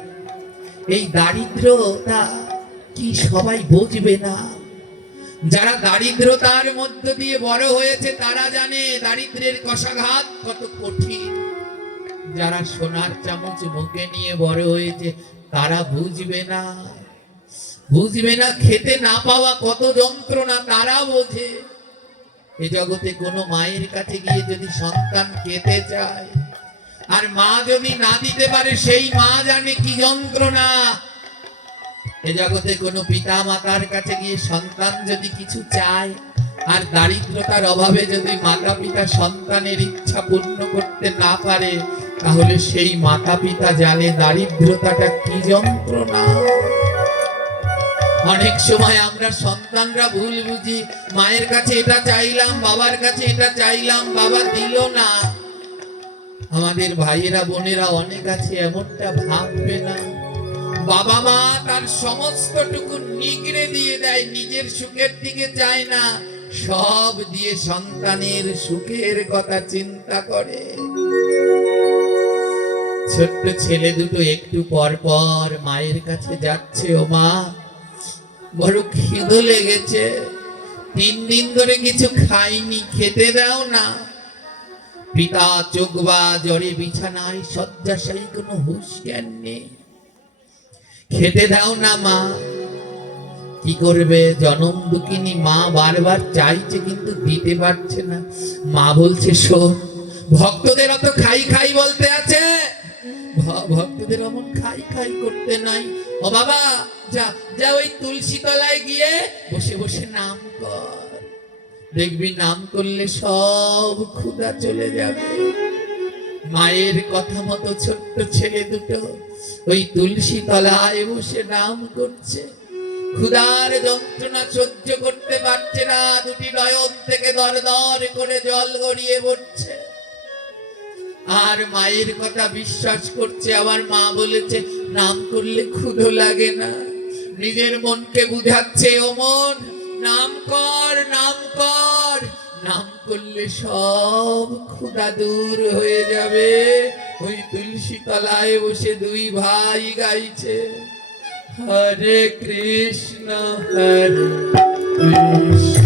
এই দারিদ্রতা কি সবাই বুঝবে না? যারা দারিদ্রতার মধ্য দিয়ে বড় হয়েছে তারা জানে দারিদ্রের কষাঘাত কত কঠিন। যারা সোনার চামচ মুখে নিয়ে বড় হয়েছে তারা বুঝবে না, বুঝবে না খেতে না পাওয়া কত যন্ত্রণা তারা বোঝে। এ জগতে কোনো মায়ের কাছে গিয়ে যদি সন্তান খেতে চায় আর মা যদি না দিতে পারে, সেই মা জানে কি যন্ত্রণা। এ জগতে কোনো পিতা মাতার কাছে গিয়ে সন্তান যদি কিছু চায় আর দারিদ্রতার অভাবে যদি মাতা পিতা সন্তানের ইচ্ছা পূর্ণ করতে না পারে, তাহলে সেই মাতা পিতা জানে দারিদ্রতাটা কি যন্ত্রণা। অনেক সময় আমরা সন্তানরা ভুল বুঝি, মায়ের কাছে এটা চাইলাম, বাবার কাছে এটা চাইলাম, বাবা দিল না। আমাদের ভাইয়েরা বোনেরা অনেক আছে এমনটা ভাববে না। বাবা মা তার সমস্তটুকু নিগড়ে দিয়ে দেয়, নিজের সুখের দিকে চায় না, সব দিয়ে সন্তানের সুখের কথা চিন্তা করে। ছোট্ট ছেলে দুটো একটু পর পর মায়ের কাছে যাচ্ছে, ও মা বড় খিদে লেগেছে, 3 দিন ধরে কিছু খাইনি, খেতে দাও না। পিতা চোখবা জ্বরে বিছানায় শয্যাশায়ী, কোনো হুঁশ জ্ঞান নেই। খেতে দাও না মা। কি করবে? জনম দুঃখিনী মা বারবার চাইছে কিন্তু দিতে পারছে না। মা বলছে, শোন, ভক্তদের অত খাই খাই বলতে আছে, ভক্তদের অমন খাই খাই করতে নাই। ও বাবা যা যা, ওই তুলসী তলায় গিয়ে বসে বসে নাম কর, দেখবি নাম করলে সব ক্ষুধা চলে যাবে। মায়ের কথা মতো ছোট্ট ছেলে দুটো ওই তুলসী তলায় বসে নাম করছে। ক্ষুধার যন্ত্রণা সহ্য করতে পারছে না, দুটি নয়ন থেকে দর দর করে জল গড়িয়ে পড়ছে। আর মায়ের কথা বিশ্বাস করছে। আমার মা বলেছে নাম করলে ক্ষুধা লাগে না। নিজের মনকে বুঝাচ্ছে, ও মন নাম কর, নাম কর, নাম করলে সব ক্ষুধা দূর হয়ে যাবে। ওই তুলসী তলায় বসে দুই ভাই গাইছে, হরে কৃষ্ণ হরে কৃষ্ণ,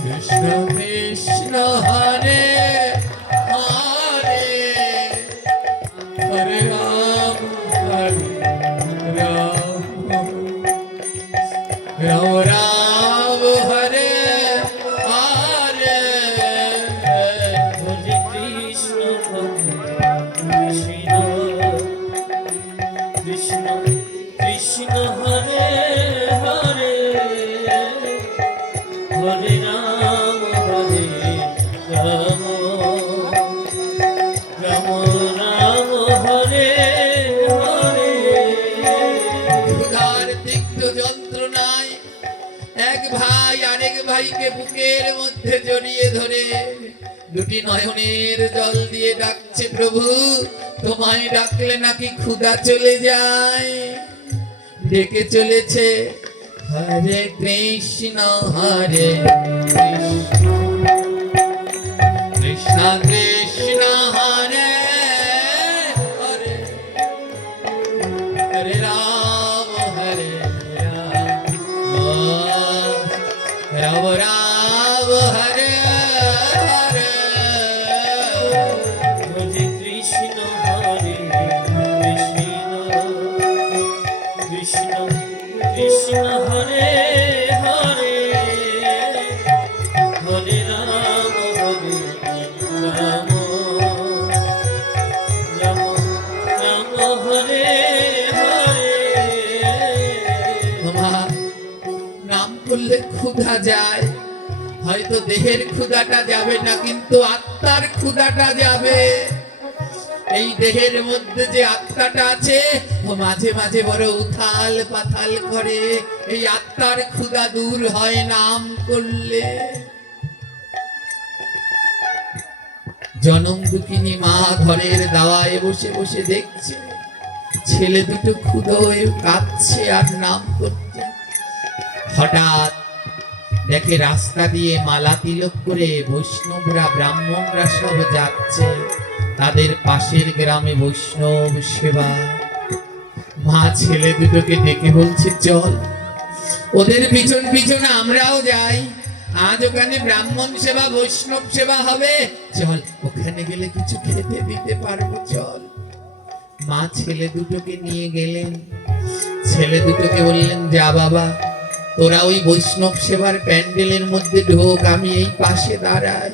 কৃষ্ণ কৃষ্ণ হরে হরে, হরে রাম হরে রাম, রাম রাম হরে হরে। হরে কৃষ্ণ কৃষ্ণ কৃষ্ণ কৃষ্ণ হরে হরে, হরে রাম রাম রাম রাম হরে হরে। ক্ষুধার তিক্ত যন্ত্রণায় এক ভাই আরেক ভাইকে বুকের মধ্যে জড়িয়ে ধরে দুটি নয়নের জল দিয়ে ডাকছে, প্রভু তোমায় ডাকলে নাকি ক্ষুধা চলে যায়। ডেকে চলেছে, হরে কৃষ্ণ হরে কৃষ্ণ, কৃষ্ণ কৃষ্ণ হরে হরে, হরে রাম হরে রাম, রাম রাম হরে হরে। হরে কৃষ্ণ হরে কৃষ্ণ, কৃষ্ণ কৃষ্ণ হরে হরে, হরে রাম রাম, রাম রাম হরে হরে। তোমার নাম করলে ক্ষুধা যায়, হয়তো দেহের ক্ষুধাটা যাবে না কিন্তু আত্মার ক্ষুধাটা যাবে। এই দেহের মধ্যে যে আত্মাটা আছে ও মাঝে মাঝে বড় উথাল পাথাল করে, এই আত্মার ক্ষুধা দূর হয় নাম করলে। জনম দুঃখিনী মা ঘরের দাওয়ায় বসে বসে দেখছে ছেলে দুটো ক্ষুধা হয়ে কাঁদছে আর নাম করছে। হঠাৎ দেখে রাস্তা দিয়ে মালা তিলক করে বৈষ্ণবরা ব্রাহ্মণরা সব যাচ্ছে, তাদের পাশের গ্রামে বৈষ্ণব সেবা। মা ছেলে দুটোকে ডেকে বলছে, চল ওদের পিছন পিছন আমরাও যাই, আজ ওখানে ব্রাহ্মণ সেবা বৈষ্ণব সেবা হবে, চল ওখানে গেলে কিছু খেতে দিতে পারবো, চল। মা ছেলে দুটোকে নিয়ে গেলেন। ছেলে দুটোকে বললেন, যা বাবা, তোরা ওই বৈষ্ণব সেবার প্যান্ডেলের মধ্যে ঢোক, আমি এই পাশে দাঁড়াই।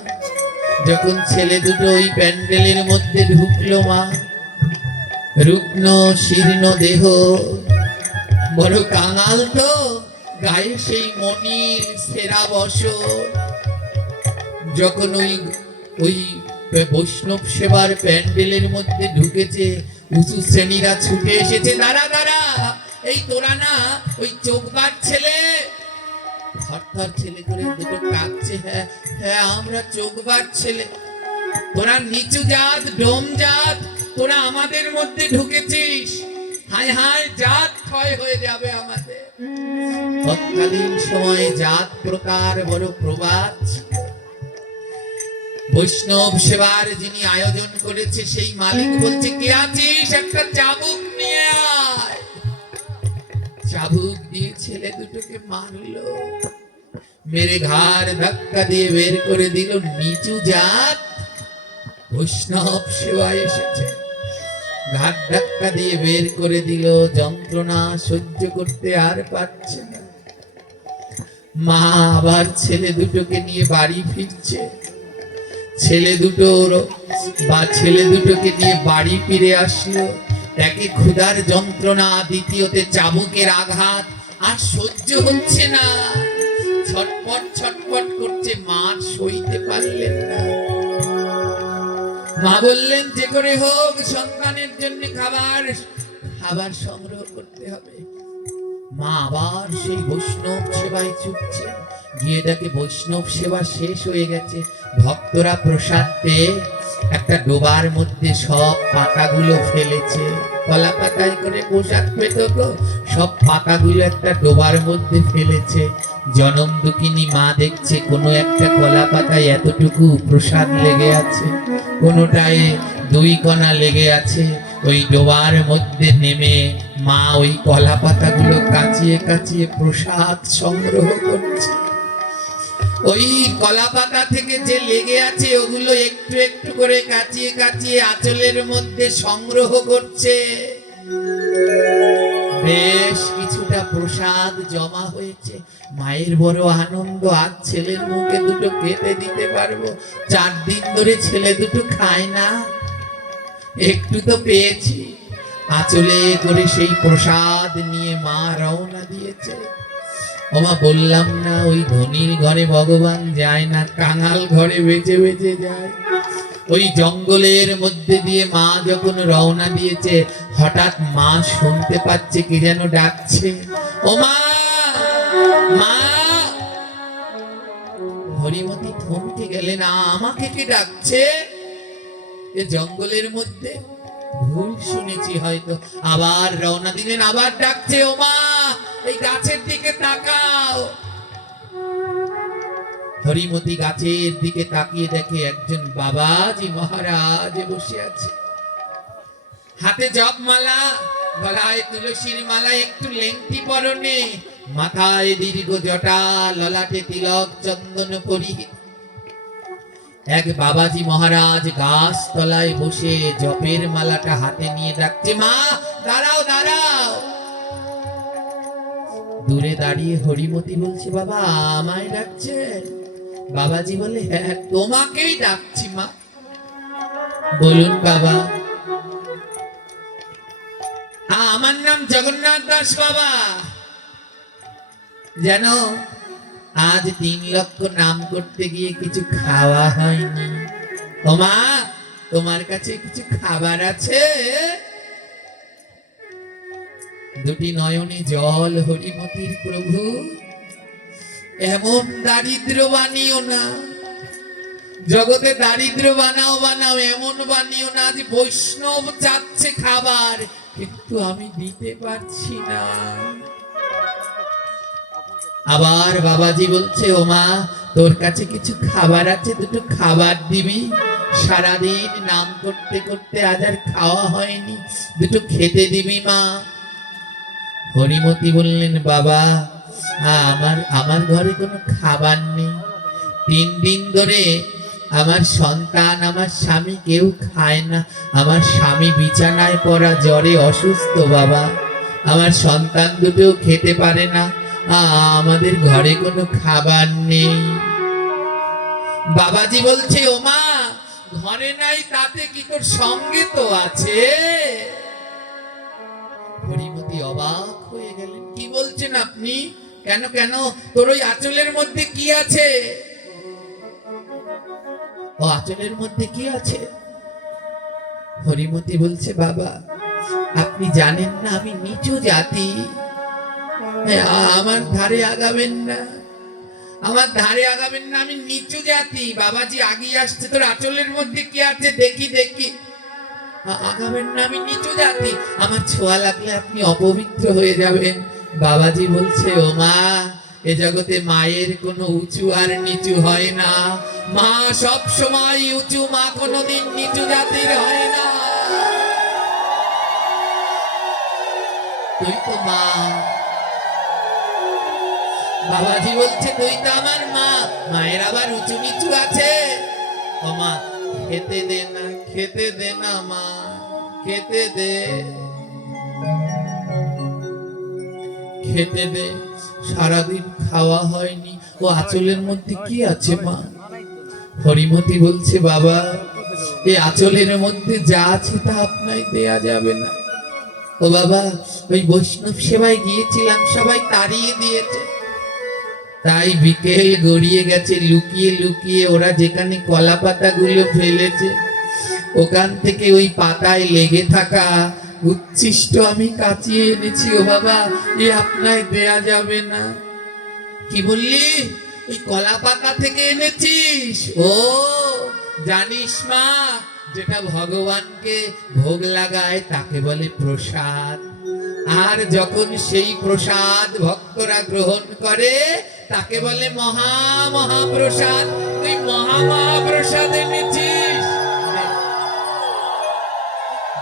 যখন ছেলে দুটো ওই প্যান্ডেলের মধ্যে ঢুকলো, মা রুগ্ন শীর্ণ দেহ, বড় কাঙাল তো, গায়ে সেই মণির সেরা বসর। যখন ওই ওই বৈষ্ণব সেবার প্যান্ডেলের মধ্যে ঢুকেছে, উঁচু শ্রেণীরা ছুটে এসেছে, দাঁড়া দাঁড়া, এই তোরা না ওই চোখবার ছেলে? থরথর ছেলে করে দুটো কাঁদছে, হ্যাঁ হ্যাঁ আমরা চোখবার ছেলে। তোরা নিচু জাত, ডোম জাত, তোরা আমাদের মধ্যে ঢুকেছিস, হায় হায় জাত ক্ষয় হয়ে যাবে আমাদের। তৎকালীন সময়ে জাত প্রকার বড় প্রবাদ। বৈষ্ণব সেবার যিনি আয়োজন করেছে সেই মালিক বলছে, কে আছিস, একটা চাবুক নিয়ে আয়। চাবুক দিয়ে ছেলে দুটোকে মারলো, মেরে ঘাড় ধাক্কা দিয়ে বের করে দিল। নিচু জাত, বৈষ্ণব সেবায় এসেছে, ঘাট ধাক্কা দিয়ে বের করে দিল। যন্ত্রণা সহ্য করতে আর পারছে না। মা আবার ছেলে দুটোকে নিয়ে বাড়ি ফিরছে। ছেলে দুটোকে নিয়ে বাড়ি ফিরে আসলো। একে ক্ষুধার যন্ত্রণা, দ্বিতীয়তে চাবুকের আঘাত, আর সহ্য হচ্ছে না, ছটপট ছটপট করছে। মা সইতে পারলেন না। মা বললেন, যে করে হোক সন্তানের জন্য খাবার সংগ্রহ করতে হবে। মা আবার সেই বৈষ্ণব সেবায় ছুটছে। গিয়ে দেখে বৈষ্ণব সেবা শেষ হয়ে গেছে। ভক্তরা প্রসাদ পেয়ে একটা ডোবার মধ্যে সব পাতাগুলো ফেলেছে। কলা পাতায় করে প্রসাদ পেত তো, সব পাতাগুলো একটা ডোবার মধ্যে ফেলেছে। জনম দুঃখিনী মা দেখছে কোনো একটা কলা পাতায় এতটুকু প্রসাদ লেগে আছে, কোনোটায় 2 কণা লেগে আছে। ওই ডোবার মধ্যে নেমে মা ওই কলা পাতাগুলো কাচিয়ে কাচিয়ে প্রসাদ সংগ্রহ করছে। ওই কলা পাতা থেকে যে লেগে আছে ওগুলো একটু একটু করে কাচিয়ে কাচিয়ে আঁচলের মধ্যে সংগ্রহ করছে। বেশ কিছুটা প্রসাদ জমা হয়েছে। মায়ের বড় আনন্দ, আজ ছেলের মুখে দুটো কেটে দিতে পারবো। 4 দিন ধরে ছেলে দুটো খায় না, একটু তো পেয়েছি। আঁচলে করে সেই প্রসাদ নিয়ে মা রওনা দিয়েছে। ওমা বললাম না, ওই ধনীর ঘরে ভগবান যায় না, কাঙাল ঘরে বেঁচে বেঁচে যায়। ওই জঙ্গলের মধ্যে দিয়ে মা যখন রওনা দিয়েছে, হঠাৎ মা শুনতে পাচ্ছে কে যেন ডাকছে, ও মা, মা। হরিমতি থমকে গেলেন, আমাকে কে ডাকছে? এ জঙ্গলের মধ্যে ভুল শুনেছি হয়তো। আবার রওনা দিলেন, আবার ডাকছে, ও মা, এই গাছের দিকে তাকাও। হরিমতি গাছের দিকে তাকিয়ে দেখে একজন বাবাজি মহারাজ বসে আছে। হাতে জপমালা, গলায় তুলসীর মালা, একটু লেংটি পরনে, মাথায় দীর্ঘ জটা, ললাটে তিলক চন্দন পরিহিত। এক বাবাজি মহারাজ গাছ তলায় বসে জপের মালাটা হাতে নিয়ে ডাকছে, মা দাঁড়াও দাঁড়াও। দূরে দাঁড়িয়ে হরিমতি বলছে, বাবা আমায় ডাকছেন? বাবাজি বলে, হ্যাঁ তোমাকেই ডাকছি মা। বলুন বাবা। আমার নাম জগন্নাথ দাস বাবা। জানো, আজ 3 লক্ষ নাম করতে গিয়ে কিছু খাওয়া হয়নি। ও মা, তোমার কাছে কিছু খাবার আছে? দুটি নয়নে জল হরিমতির। প্রভু, এমন দারিদ্র বানিও না, জগতে দারিদ্র বানাও বানাও, এমন বানিও না। আজ বৈষ্ণব চাচ্ছে খাবার, কিন্তু আমি দিতে পারছি না। আবার বাবাজি বলছে, ও মা, তোর কাছে কিছু খাবার আছে, দুটো খাবার দিবি? সারাদিন নাম করতে করতে আজ আর খাওয়া হয়নি, দুটো খেতে দিবি মা? হরিমতি বললেন, বাবা, আমার আমার ঘরে কোনো খাবার নেই। 3 দিন ধরে আমার সন্তান, আমার স্বামী কেউ খায় না। আমার স্বামী বিছানায় পড়া, জ্বরে অসুস্থ বাবা। আমার সন্তান দুটোও খেতে পারে না। আমাদের ঘরে কোনো খাবার নেই। বাবাজি বলছে, ও মা, ঘরে নাই তাতে কি, তোর সঙ্গে তো আছে। হরিমতি অবাক হয়ে গেলেন, কি বলছেন আপনি? কেন কেন, তোর ওই আঁচলের মধ্যে কি আছে? ও আঁচলের মধ্যে কি আছে? হরিমতি বলছে, বাবা, আপনি জানেন না আমি নিচু জাতি। আমার ধারে আগাবেন না, আমার ধারে আগাবেন না, আমি নিচু জাতি। বাবাজি আগিয়ে আসছে, তোর আঁচলের মধ্যে কি আছে দেখি দেখি। আগাবেন না, আমি নিচু জাতি, আমার ছোঁয়া লাগলে আপনি অপবিত্র হয়ে যাবেন। বাবাজি বলছে, ও মা, এ জগতে মায়ের কোনো উঁচু আর নিচু হয় না। মা সব সময় উঁচু, মা কোনোদিন নিচু জাতির হয় না। তুই তো মা। বাবাজি বলছে, তুই তো আমার মা, মায়ের আবার উঁচু নিচু আছে? ও মা, খেতে দে না, খেতে দে না মা, খেতে দে, খেতে দে। সারাদিন খাওয়া হয়নি, ও আঁচলের মধ্যে কি আছে মা? হরিমতি বলছে, বাবা, এই আঁচলের মধ্যে যা আছে তা আপনায় দেয়া যাবে না। ও বাবা, ওই বৈষ্ণব সেবায় গিয়েছিলাম, সবাই তাড়িয়ে দিয়েছে। তাই বিকেল গড়িয়ে গেছে, লুকিয়ে লুকিয়ে ওরা যেখানে কলা পাতাগুলো ফেলেছে, ওখান থেকে ওই পাতায় লেগে থাকা উচ্ছিষ্ট আমি কাচিয়ে এনেছি। ও বাবা, এ আপনায় দেয়া যাবে না। কি বললি? ওই কলা পাতা থেকে এনেছিস? ও, জানিস মা, যেটা ভগবানকে ভোগ লাগায় তাকে বলে প্রসাদ। আর যখন সেই প্রসাদ ভক্তরা গ্রহণ করে তাকে বলে মহা মহাপ্রসাদ। তুই মহা মহাপ্রসাদ এনেছিস?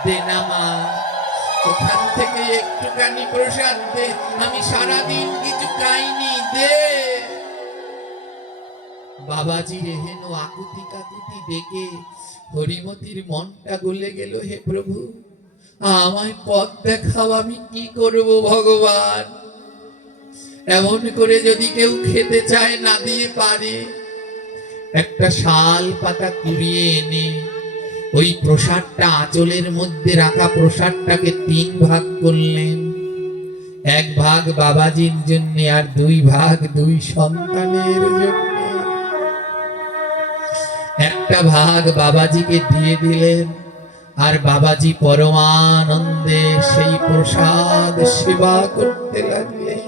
দে না মা, ওখান থেকে একটুখানি প্রসাদ দে, আমি সারাদিন কিছু খাইনি, দে। বাবাজির এহেন আকুতি কাকুতি দেখে হরিমতির মনটা গলে গেল। হে প্রভু, আমায় পথ দেখাও, আমি কি করব ভগবান? এমন করে যদি কেউ খেতে চায়, না দিয়ে পারে, একটা শাল পাতা কুড়িয়ে এনে ওই প্রসাদটা, আঁচলের মধ্যে রাখা প্রসাদটাকে 3 ভাগ করলেন। 1 ভাগ বাবাজির জন্য, আর 2 ভাগ 2 সন্তানের জন্য। একটা ভাগ বাবাজিকে দিয়ে দিলেন, আর বাবাজি পরমানন্দে সেই প্রসাদ সেবা করতে লাগলেন,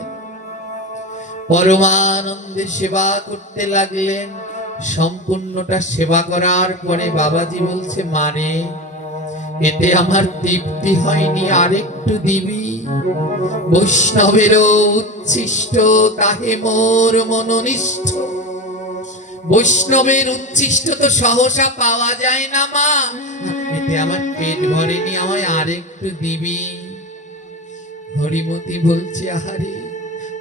পরমানন্দে সেবা করতে লাগলেন। সম্পূর্ণটা সেবা করার পরে বাবাজি বলছে, মারে, এতে আমার তৃপ্তি হয়নি, আরেকটু দিবি? বৈষ্ণবেরও উচ্ছিষ্ট তাহে মোর মনোনিষ্ঠ। বৈষ্ণবের উচ্ছিষ্ট তো সহসা পাওয়া যায় না মা, এতে আমার পেট ভরেনি, আমায় আরেকটু দিবি? হরিমতি বলছে, আহারে,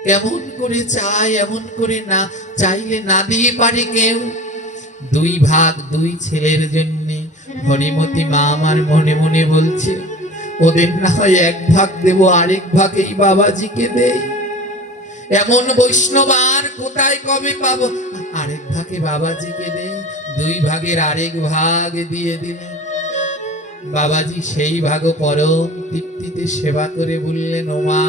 কেমন করে চাই, এমন করে না চাইলে না দিয়ে পারে কেউ? 2 ভাগ 2 ছেলের জন্য। হরিমতি মা আমার মনে মনে বলছে, ওদের না হয় 1 ভাগ দেব, আরেক ভাগ এই বাবাজিকে দেই। এমন বৈষ্ণব আর কোথায় কবে পাবো? আরেক ভাগে বাবাজিকে দেই। 2 ভাগের আরেক ভাগ দিয়ে দিলেন। বাবাজি সেই ভাগ পরম তৃপ্তিতে সেবা করে বললেন, ও মা,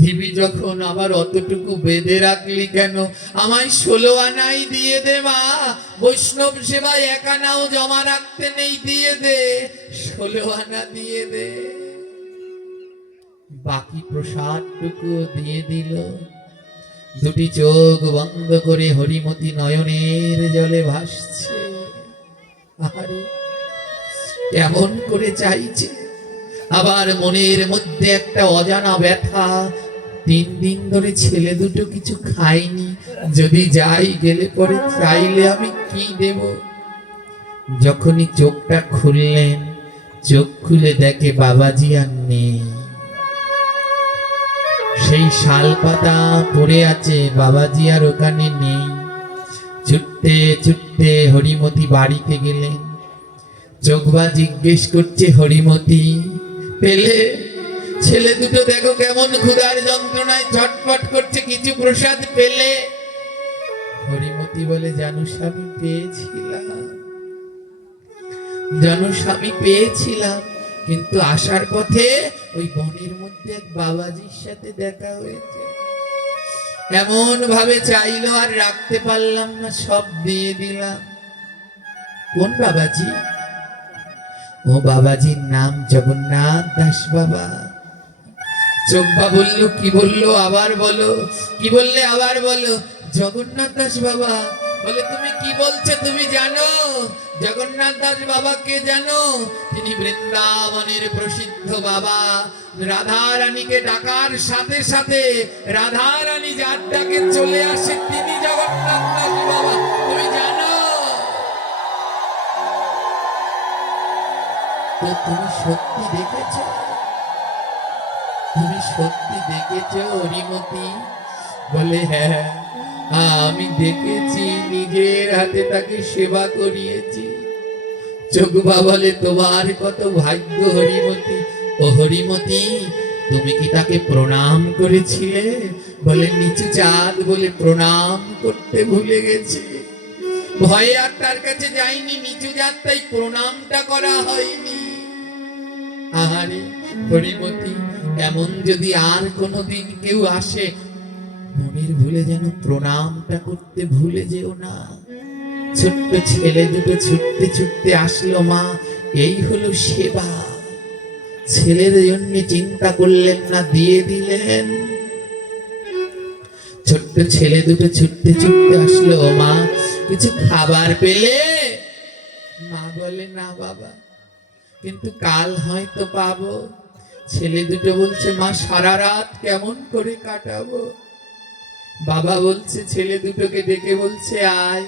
দিবি যখন আবার অতটুকু বেঁধে রাখলি কেন? আমায় 16 আনাই দিয়ে দে মা, বৈষ্ণব সেবায় 1 আনাও জমা রাখতে নেই, দিয়ে দে, 16 আনা দিয়ে দে। বাকি প্রসাদটুকু দিয়ে দিল। 2টি চোখ বন্ধ করে হরিমতি নয়নের জলে ভাসছে। আহারে, কেমন করে চাইছে, আবার মনের মধ্যে একটা অজানা ব্যথা 3 দিন ধরে ছেলে দুটো কিছু খায়নি, যদি যাই গেলে পরে চাইলে আমি কি দেব। যখনই চোখটা খুললেন, চোখ খুলে দেখে বাবাজি আর নেই। সেই শাল পাতা পড়ে আছে, বাবাজি আর ওখানে নেই। ছুটতে ছুটতে হরিমতি বাড়িতে গেলেন। যোগবা জিজ্ঞেস করছে, হরিমতি পেলে? ছেলে দুটো দেখো কেমন ক্ষুধার যন্ত্রণায় ছটফট করছে, কিছু প্রসাদ পেলে? হরিমতি বলে, জানো স্বামী পেয়েছিলাম, জানো স্বামী পেয়েছিলাম, কিন্তু আসার পথে ওই বনের মধ্যে এক বাবাজির সাথে দেখা হয়েছে। এমন ভাবে চাইলো আর রাখতে পারলাম না, সব দিয়ে দিলাম। কোন বাবাজি? ও বাবাজির নাম জগন্নাথ দাস বাবা। চোখবা বলল, কি বললো আবার বলো, কি বললে আবার বলো? জগন্নাথ দাস বাবা। বলে, তুমি কি বলছো? তুমি জানো জগন্নাথ দাস বাবাকে? জানো? তিনি বৃন্দাবনের প্রসিদ্ধ বাবা। রাধা রানীকে ডাকার সাথে সাথে রাধা রানী যার ডাকে চলে আসে, তিনি জগন্নাথ দাস বাবা। তুমি জানো? তো তুমি সত্যি দেখেছো? তুমি সত্যি দেখেছো হরিমতি? বলে, হ্যাঁ আমি দেখেছি, নিজের হাতে তাকে সেবা করিয়েছি। চোখবা বলে, তোমার কত ভাগ্য হরিমতি। ও হরিমতি, তুমি কি তাকে প্রণাম করেছিলে? বলে, নিচু চাঁদ বলে প্রণাম করতে ভুলে গেছি, ভয়ে আর তার কাছে যাইনি। নিচু চাঁদ, তাই প্রণামটা করা হয়নি। আহারে হরিমতি, এমন যদি আর কোনোদিন কেউ আসে, মনের ভুলে যেন প্রণামটা করতে ভুলে যেও না। ছোট্ট ছেলে দুটো ছুটতে ছুটতে আসলো, মা এই হলো সেবা। ছেলের জন্য চিন্তা করলেন না, দিয়ে দিলেন। ছোট্ট ছেলে দুটো ছুটতে ছুটতে আসলো, মা কিছু খাবার পেলে? মা বলে, না বাবা, কিন্তু কাল হয়তো পাবো। ছেলে দুটো বলছে, মা সারা রাত কেমন করে কাটাবো? বাবা বলছে, ছেলে দুটোকে ডেকে বলছে, আয়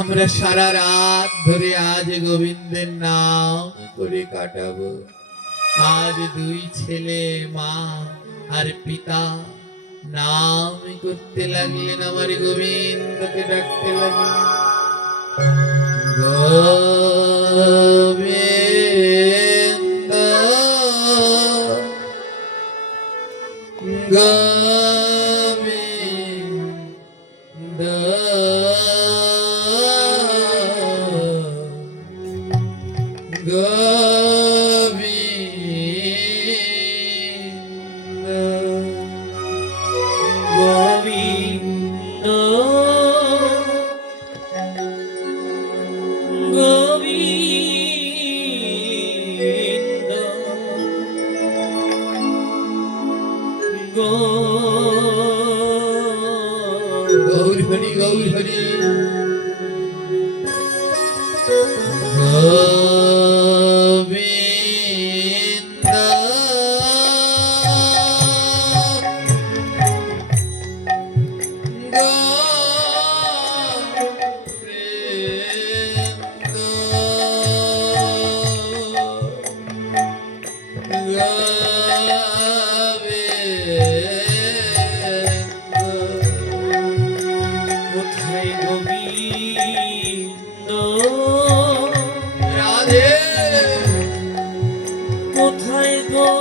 আমরা সারা রাত ধরে আজ গোবিন্দের নাম করে কাটাবো। আজ দুই ছেলে, মা আর পিতা নাম করতে লাগলেন, আমার গোবিন্দকে ডাকতে লাগলেন। গোবিন্দ গোবিন্দ গোবিন্দ গোবিন্দ গৌর হরি গৌর হরি। গোবিন্দ কোথায় গোবিন্দ? রাধে কোথায় গোবিন্দ?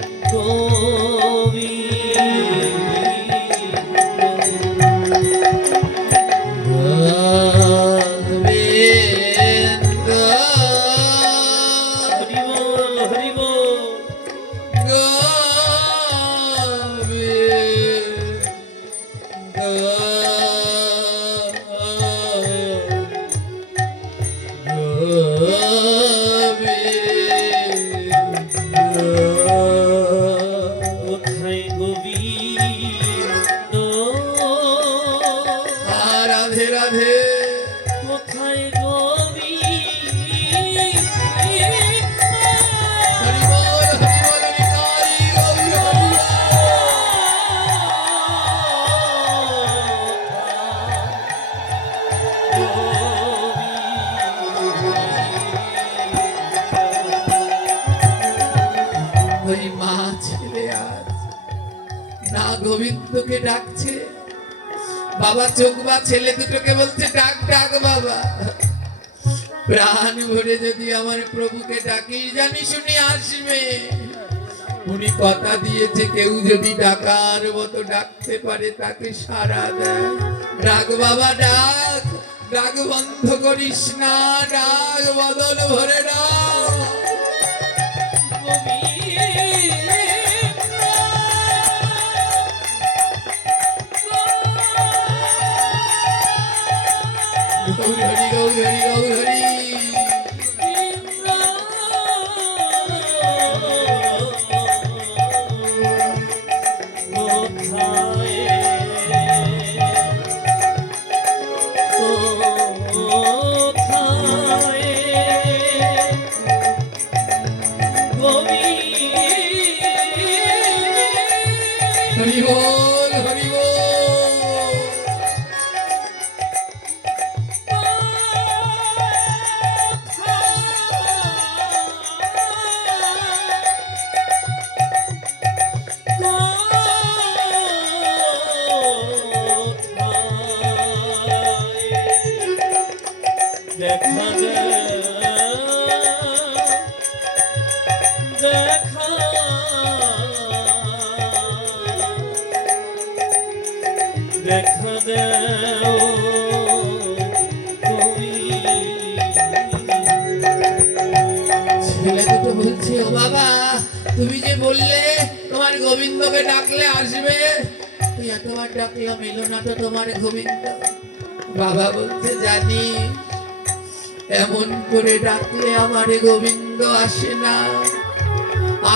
গোবিন্দ হরি বল গোবিন্দকে ডাকছে। বাবা চোখ বা ছেলে দুটোকে বলছে ডাক ডাক বাবা, প্রাণ ভরে যদি আমার প্রভুকে ডাকি জানি শুনি আসবে। উনি কথা দিয়েছে কেউ যদি ডাকার মতো ডাকতে পারে তাকে সাড়া দেয়। ডাক বাবা ডাক, ডাক বন্ধ করিস না, ডাক বদল ভরে ডাক। গৌর হরি গৌর হরি গৌর হরি। হরি বল হরি বল। দেখা দেখা দেখা দেও তুমি। ছেলে দুটো বলছে ও বাবা তুমি যে বললে তোমার গোবিন্দকে ডাকলে আসবে, তুই এতবার ডাকলাম এলো না তো তোমার গোবিন্দ। বাবা বলছে জানি, এমন করে ডাকলে আমার গোবিন্দ আসে না।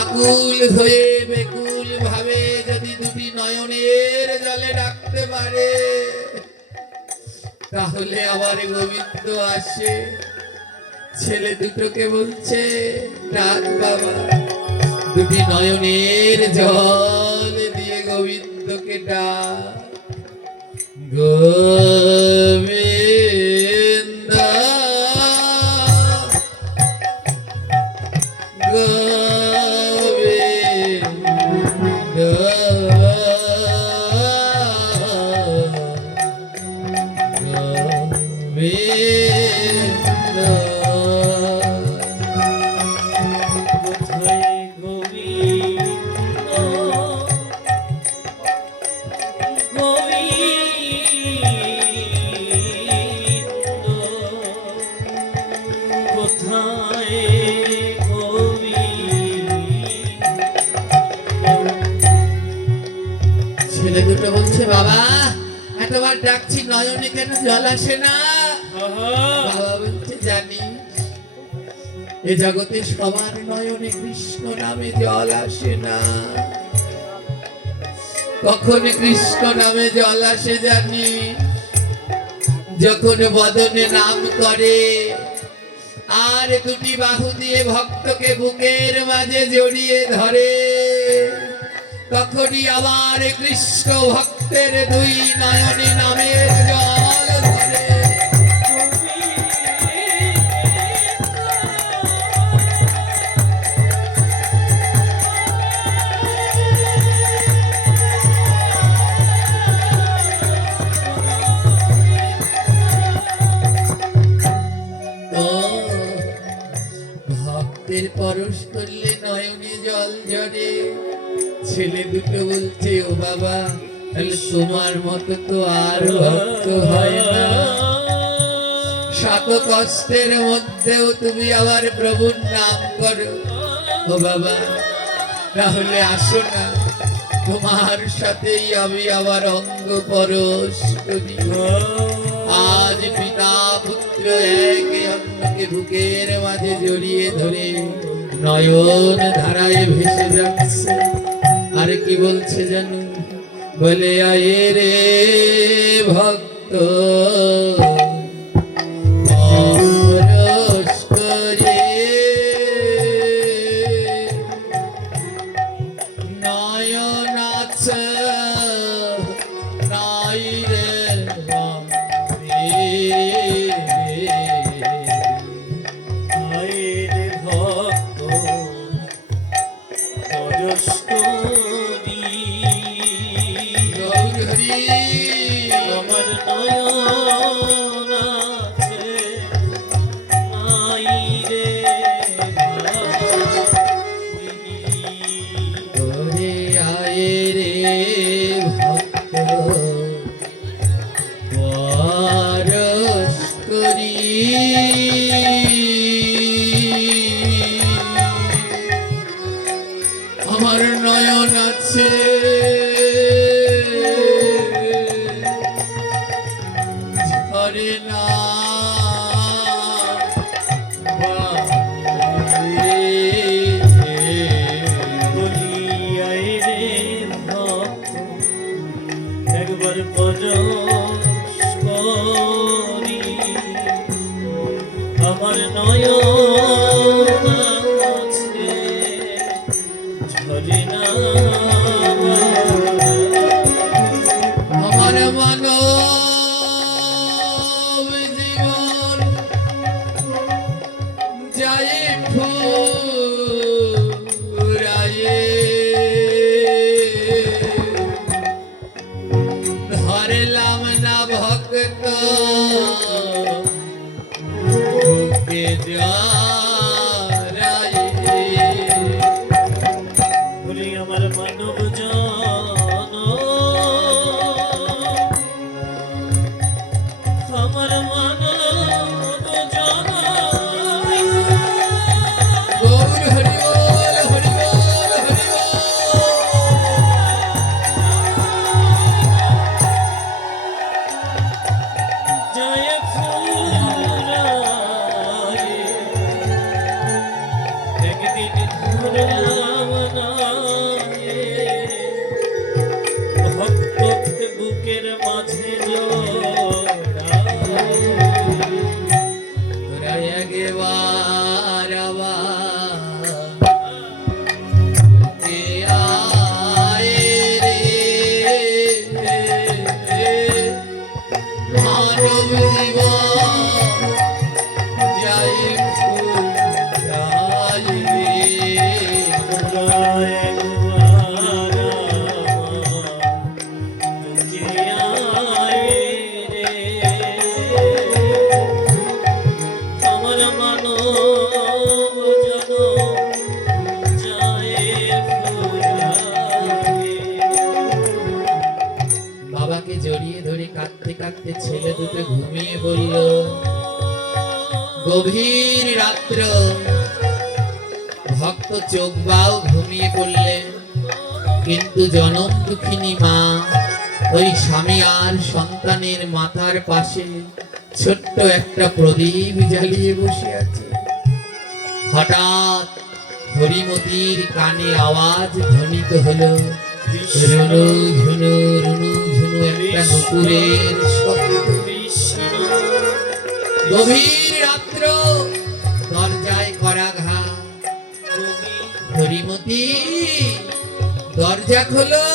আকুল হয়ে বেকুল ভাবে যদি দুটি নয়নের জলে ডাকতে পারে তাহলে আমার গোবিন্দ আসে। ছেলে দুটোকে বলছে ডাক বাবা, দুটি নয়নের জল দিয়ে গোবিন্দকে ডাক। গোবিন্দ গোবিন্দ গোবিন্দ। কোথায় গোবিন্দ গোবিন্দ, কোথায় গোবিন্দ। ছেলে দুটো বলছে বাবা এতবার ডাকছি নয়নে কেন জল আসে না? বাবা বলছে জানি, এ জগতে সবার নয়নে কৃষ্ণ নামে জল আসে না। কখন কৃষ্ণ নামে জল আসে জানি, যখন বদনে নাম করে আর দুটি বাহু দিয়ে ভক্তকে বুকের মাঝে জড়িয়ে ধরে, তখনই আমার কৃষ্ণ ভক্তের দুই নয়নে নামের জল ধরে। ও ভক্তের পরশ করলে নয়নে জল ঝরে। ছেলে দুটো বলছে ও বাবা তাহলে তোমার মতো তো আর ভক্ত হয় না। শত কষ্টের মধ্যেও তুমি আবার প্রভুর নাম করো। ও বাবা তাহলে আসো না, তোমার সাথেই আমি আবার অঙ্গ পরশ করি। আজ পিতা পুত্র একে অন্যকে বুকের মাঝে জড়িয়ে ধরে নয়ন ধারায় ভেসে যাচ্ছে। আর কি বলছে জানো? বলে আয়ে রে ভক্ত পরশ করে, নয়ন আছে নাই রে ভক্ত পরশ করি। নয়ন মুছে ঝরে না আমার মানব জীবন যায় ফুরায়ে, ধরলাম না ভক্ত বুকে জড়ায়ে। ওরে আমার মানব জন, আমার মানব জন, গৌর হরি বল, হরি বল, হরি বল। জয় ফুরায়ে, একদিন ধরলাম না ভক্ত বুকের মাঝে জড়ায়ে। তোরা একবার আবার এ আয় রে, মানব জীবন যায় ফুরায়ে। বাবাকে জড়িয়ে ধরে কাঁদতে কাঁদতে ছেলে দুটো ঘুমিয়ে পড়ল। গভীর রাত্র, ভক্ত চোখ বাও ঘুমিয়ে পড়লেন, কিন্তু জনম দুঃখিনী মা ওই স্বামী আর সন্তানের মাথার পাশে ছোট্ট একটা প্রদীপ জ্বালিয়ে বসে আছে। হঠাৎ হরিমতির কানে আওয়াজ ধ্বনিত হলো, রুনু ঝুনু রুনু ঝুনু একটা নুপুরের শব্দ। গভীর রাত্র, দরজায় করাঘাত। হরিমতি, দরজা খোলো।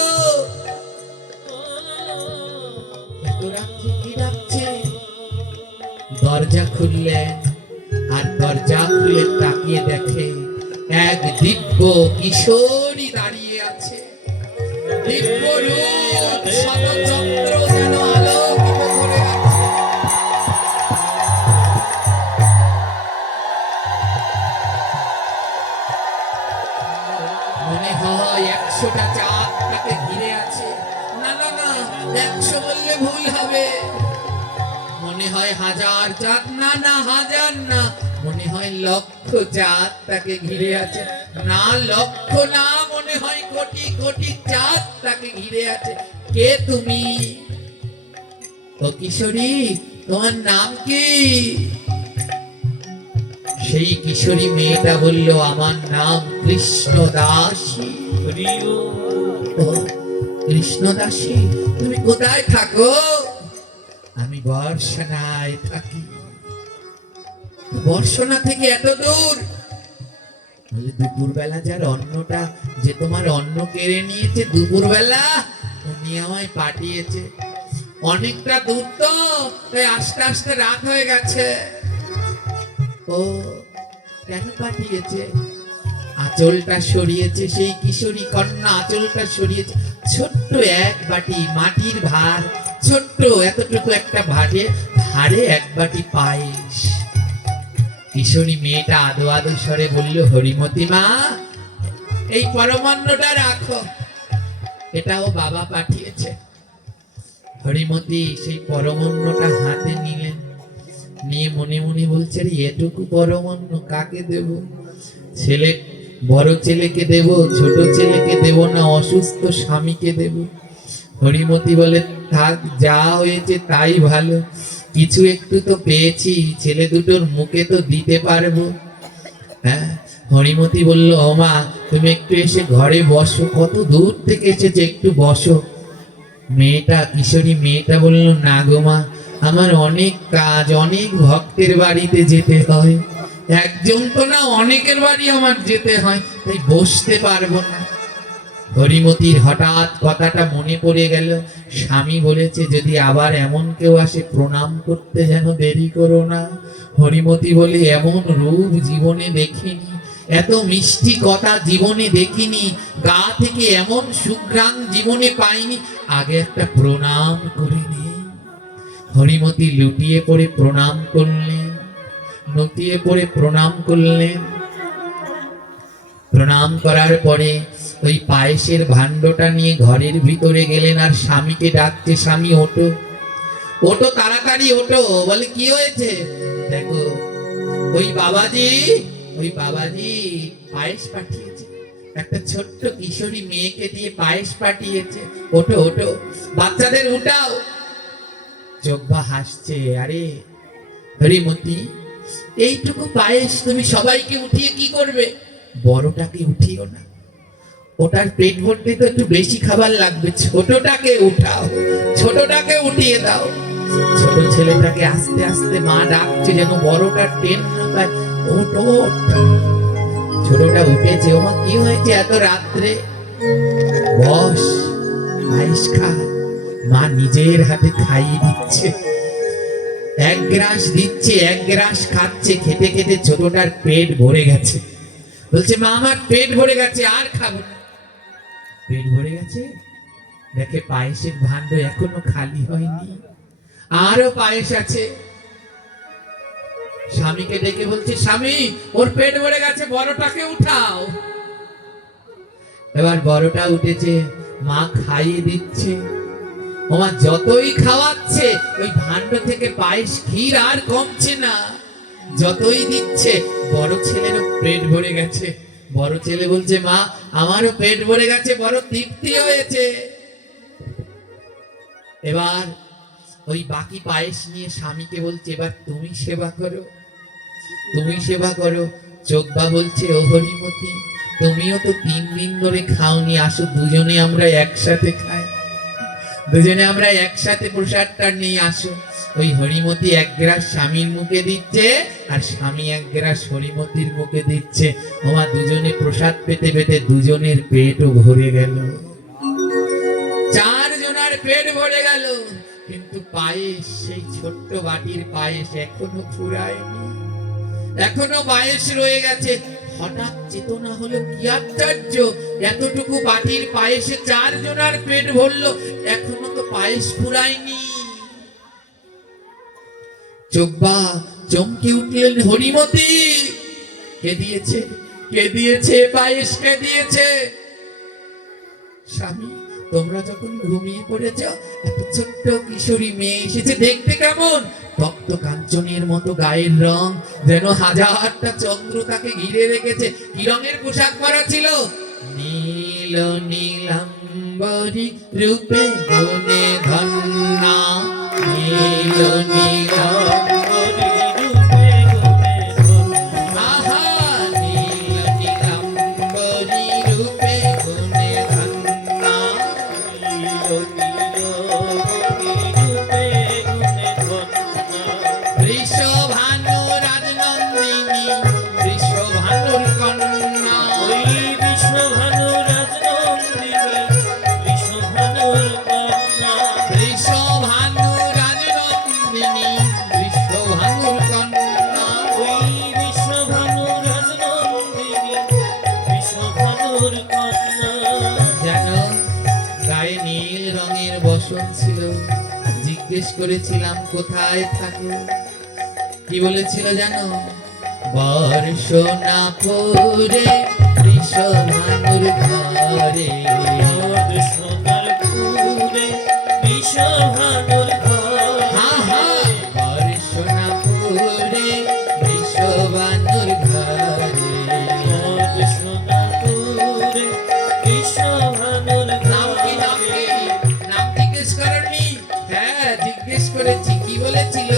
এত রাত্রে কি ডাকছে? দরজা খুললেন, আর দরজা খুলে তাকিয়ে দেখে এক দিব্য কিশোরী দাঁড়িয়ে আছে। দিব্য রূপ, শতচন্দ্র যেন আলোকিত করে আছে। মনে হয় 100টা চাঁদ তাকে ঘিরে আছে। না না না, 100 বললে ভুল হবে। মনে হয় 1000 চাঁদ, না না 1000 না, মনে হয় 1,00,000 চাঁদ তাকে ঘিরে আছে। না, 1,00,000 না, মনে হয় কোটি কোটি চাঁদ তাকে ঘিরে আছে। কে তুমি? ও কিশোরী, তোমার নাম কি? সেই কিশোরী মেয়েটা বলল, আমার নাম কৃষ্ণদাসী। ও কৃষ্ণদাসী, তুমি কোথায় থাকো? আমি বর্ষনায় থাকি। বর্ষনা থেকে এত দূর? বলে দুপুরবেলা যার অন্নটা, যে তোমার অন্ন কেড়ে নিয়েছে দুপুরবেলা, উনি আমায় পাঠিয়েছে। অনেকটা দূর তো, তাই আস্তে আস্তে রাত হয়ে গেছে। ও কেন পাঠিয়েছে? আঁচলটা সরিয়েছে, সেই কিশোরী কন্যা আঁচলটা সরিয়েছে। ছোট্ট এক বাটি মাটির ভার, ছোট্ট এতটুকু একটা ভারে ভারে এক বাটি পায়েস। কিশোরী মেয়েটা আদো আদো স্বরে বলল, হরিমতি মা, এই পরমান্নটা রাখো, এটাও বাবা পাঠিয়েছে। হরিমতি সেই পরমান্নটা হাতে নিলেন, নিয়ে মনে মনে বলছে, রে এটুকু পরমান্ন কাকে দেব? ছেলে, বড় ছেলেকে দেব, ছোট ছেলেকে দেব না অসুস্থ স্বামীকে দেব? হরিমতি বলে, থাক, যা হয়েছে তাই ভালো, কিছু একটু তো পেয়েছি, ছেলে দুটোর মুখে তো দিতে পারবো। হ্যাঁ, হরিমতি বলল, ও মা, তুমি একটু এসে ঘরে বসো, কত দূর থেকে এসেছে, একটু বসো। মেয়েটা, কিশোরী মেয়েটা বলল, না গো মা, আমার অনেক কাজ, অনেক ভক্তের বাড়িতে যেতে হয়, একজন তো না, অনেকের বাড়ি আমার যেতে হয়, তাই বসতে পারবো না। হরিমতির হঠাৎ কথাটা মনে পড়ে গেল। স্বামী বলেছে যদি আবার এমন কেউ আসে প্রণাম করতে যেন দেরি করো না। হরিমতি বলে এমন রূপ জীবনে দেখিনি, এত মিষ্টি কথা জীবনে দেখিনি, গা থেকে এমন সুঘ্রাণ জীবনে পাইনি, আগে একটা প্রণাম করে নি। হরিমতি লুটিয়ে পড়ে প্রণাম করলেন, লুটিয়ে পড়ে প্রণাম করলেন। প্রণাম করার পরে ওই পায়েসের ভাণ্ডটা নিয়ে ঘরের ভিতরে গেলেন, আর স্বামীকে ডাকছে, স্বামী ওঠো, ওঠো তাড়াতাড়ি ওঠো। বলে কি হয়েছে? দেখো ওই বাবাজি, ওই বাবাজি পায়েস পাঠিয়েছে, একটা ছোট্ট কিশোরী মেয়েকে দিয়ে পায়েস পাঠিয়েছে, ওঠো ওঠো, বাচ্চাদের উঠাও। চোখবা হাসছে, আরে হরিমতি, এইটুকু পায়েস তুমি সবাইকে উঠিয়ে কি করবে? বড়টাকে উঠিও না, ওটার পেট ভরতে তো একটু বেশি খাবার লাগবে, ছোটটাকে উঠাও, ছোটটাকে উঠিয়ে দাও। ছোট ছেলেটাকে আস্তে আস্তে মা ডাকছে যেন বড়টা টেন না পায়, ওঠ ওঠ। ছোটটা উঠেছে, ওমা কি হয়েছে এত রাত্রে? বস, পায়েস খা। মা নিজের হাতে খাইয়ে দিচ্ছে, এক গ্রাস দিচ্ছে, এক গ্রাস খাচ্ছে, খেতে খেতে ছোটটার পেট ভরে গেছে। বলছে মা আমার পেট ভরে গেছে, আর খাবো না। পেট ভরে গেছে, দেখে পায়েসের ভাণ্ড এখনো খালি হয়নি, আরো পায়েস আছে। স্বামীকে ডেকে বলছে স্বামী ওর পেট ভরে গেছে, বড়টাকে উঠাও। এবার বড়টা উঠেছে, মা খাইয়ে দিচ্ছে। ওমা যতই খাওয়াচ্ছে ওই ভাণ্ড থেকে পায়েস ক্ষীর আর কমছে না, যতই দিচ্ছে। বড় ছেলেরও পেট ভরে গেছে। বড় ছেলে বলছে মা আমারও পেট ভরে গেছে, বড় তৃপ্তি হয়েছে। এবার ওই বাকি পায়েস নিয়ে স্বামীকে বলছে এবার তুমি সেবা করো, তুমি সেবা করো। চোখবা বলছে ও হরিমতি, তুমিও তো 3 দিন ধরে খাওনি, আসো দুজনে আমরা একসাথে খাই, দুজনে আমরা একসাথে প্রসাদটা নিয়ে আসো। ওই হরিমতি এক গ্রাস স্বামীর মুখে দিচ্ছে, আর স্বামী এক গ্রাস হরিমতির মুখে দিচ্ছে। ওমা দুজনে প্রসাদ পেতে পেতে দুজনের পেটও ভরে গেল, 4 জনের পেট ভরে গেল। কিন্তু পায়েস, সেই ছোট্ট বাটির পায়েস এখনো ফুরায়নি, এখনো পায়েস রয়ে গেছে। হঠাৎ চেতনা হলো কি আশ্চর্য, এতটুকু বাটির পায়েসে 4 জনের পেট ভরলো, এখনো তো পায়েস ফুরায়নি। চোখবা চমকে উঠলেন, হরিমতি কে দিয়েছে, কে দিয়েছে পায়েস, কে দিয়েছে? স্বামী তোমরা যখন ঘুমিয়ে পড়েছ, এত ছোট্ট কিশোরী মেয়ে এসেছে, দেখতে কেমন? তপ্ত কাঞ্চনের মতো গায়ের রং, যেন হাজারটা চন্দ্র তাকে ঘিরে রেখেছে। কি রঙের পোশাক পরা ছিল? নীল নীলাম্বরী রূপে গুণে ধন্যা, নীল নীলাম্বরী রূপে গুণে ধন্যা। আহা, নীল নীলাম্বরী রূপে গুণে ধন্যা। বৃষভানু রাজনন্দিনী, বৃষভানুর কন্যা, বিশ্বভানু রাজনন্দিনী, বিশ্বভানুর কন্যা। বৃষভানু রাজনন্দিনী, বৃষভানুর কন্যা। ওই বিশ্বভানু রাজনন্দিনী, বিশ্বভানুর কন্যা। যেন গায়ে নীল রঙের বসন ছিল। জিজ্ঞেস করেছিলাম কোথায় থাকো, কি বলেছিল জানো? বর্ষনা পরে বৃষভানুর ঘরে, সোনার পুরে বিশ্বভানুর ঘরে। আহা, বর্ষনা পরে বৃষভানুর ঘরে। সোনার পুরে বিশ্বভানুর নাম কি, নাম ঘরে। কি? নাম জিজ্ঞেস করনি? হ্যাঁ জিজ্ঞেস করেছি। কি বলেছিল?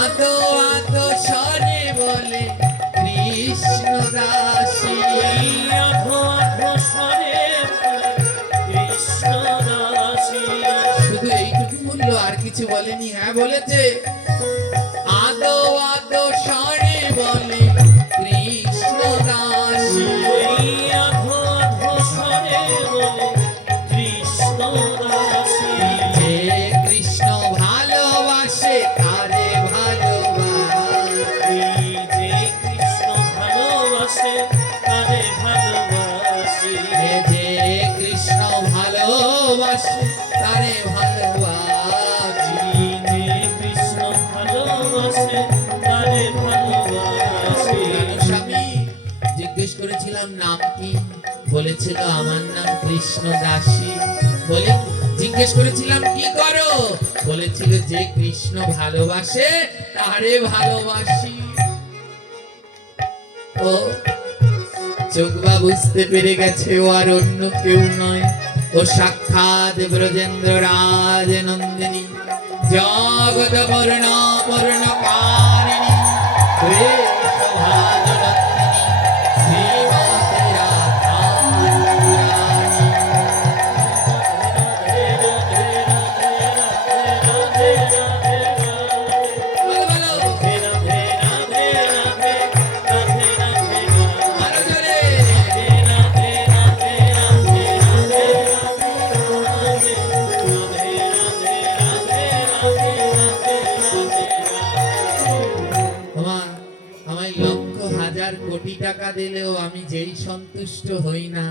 আদো আদো স্বরে বলে কৃষ্ণ দাসী। আধো আধো স্বরে কৃষ্ণ দাসী। শুধু এইটুকু বললো, আর কিছু বলেনি? হ্যাঁ বলেছে। আদো আদো স্বরে জানো স্বামী, জিজ্ঞেস করেছিলাম নাম কি, বলেছিল আমার নাম কৃষ্ণ দাসী। বলে জিজ্ঞেস করেছিলাম কি করো, বলেছিল যে কৃষ্ণ ভালোবাসে তারে ভালোবাসি। ও চোখবা বুঝতে পেরে গেছে ও আর অন্য কেউ নয়, ও সাক্ষাৎ ব্রজেন্দ্র রাজ নন্দিনী, জগৎ বর্ণ বর্ণ কারিণী, বৃষভানুরত্নী, শ্রীমতী রাধা রানী। বলো, বলো, আরো জোরে। তোমার আমায় লক্ষ হাজার কোটি টাকা দিলেও আমি যেই সন্তুষ্ট হই না,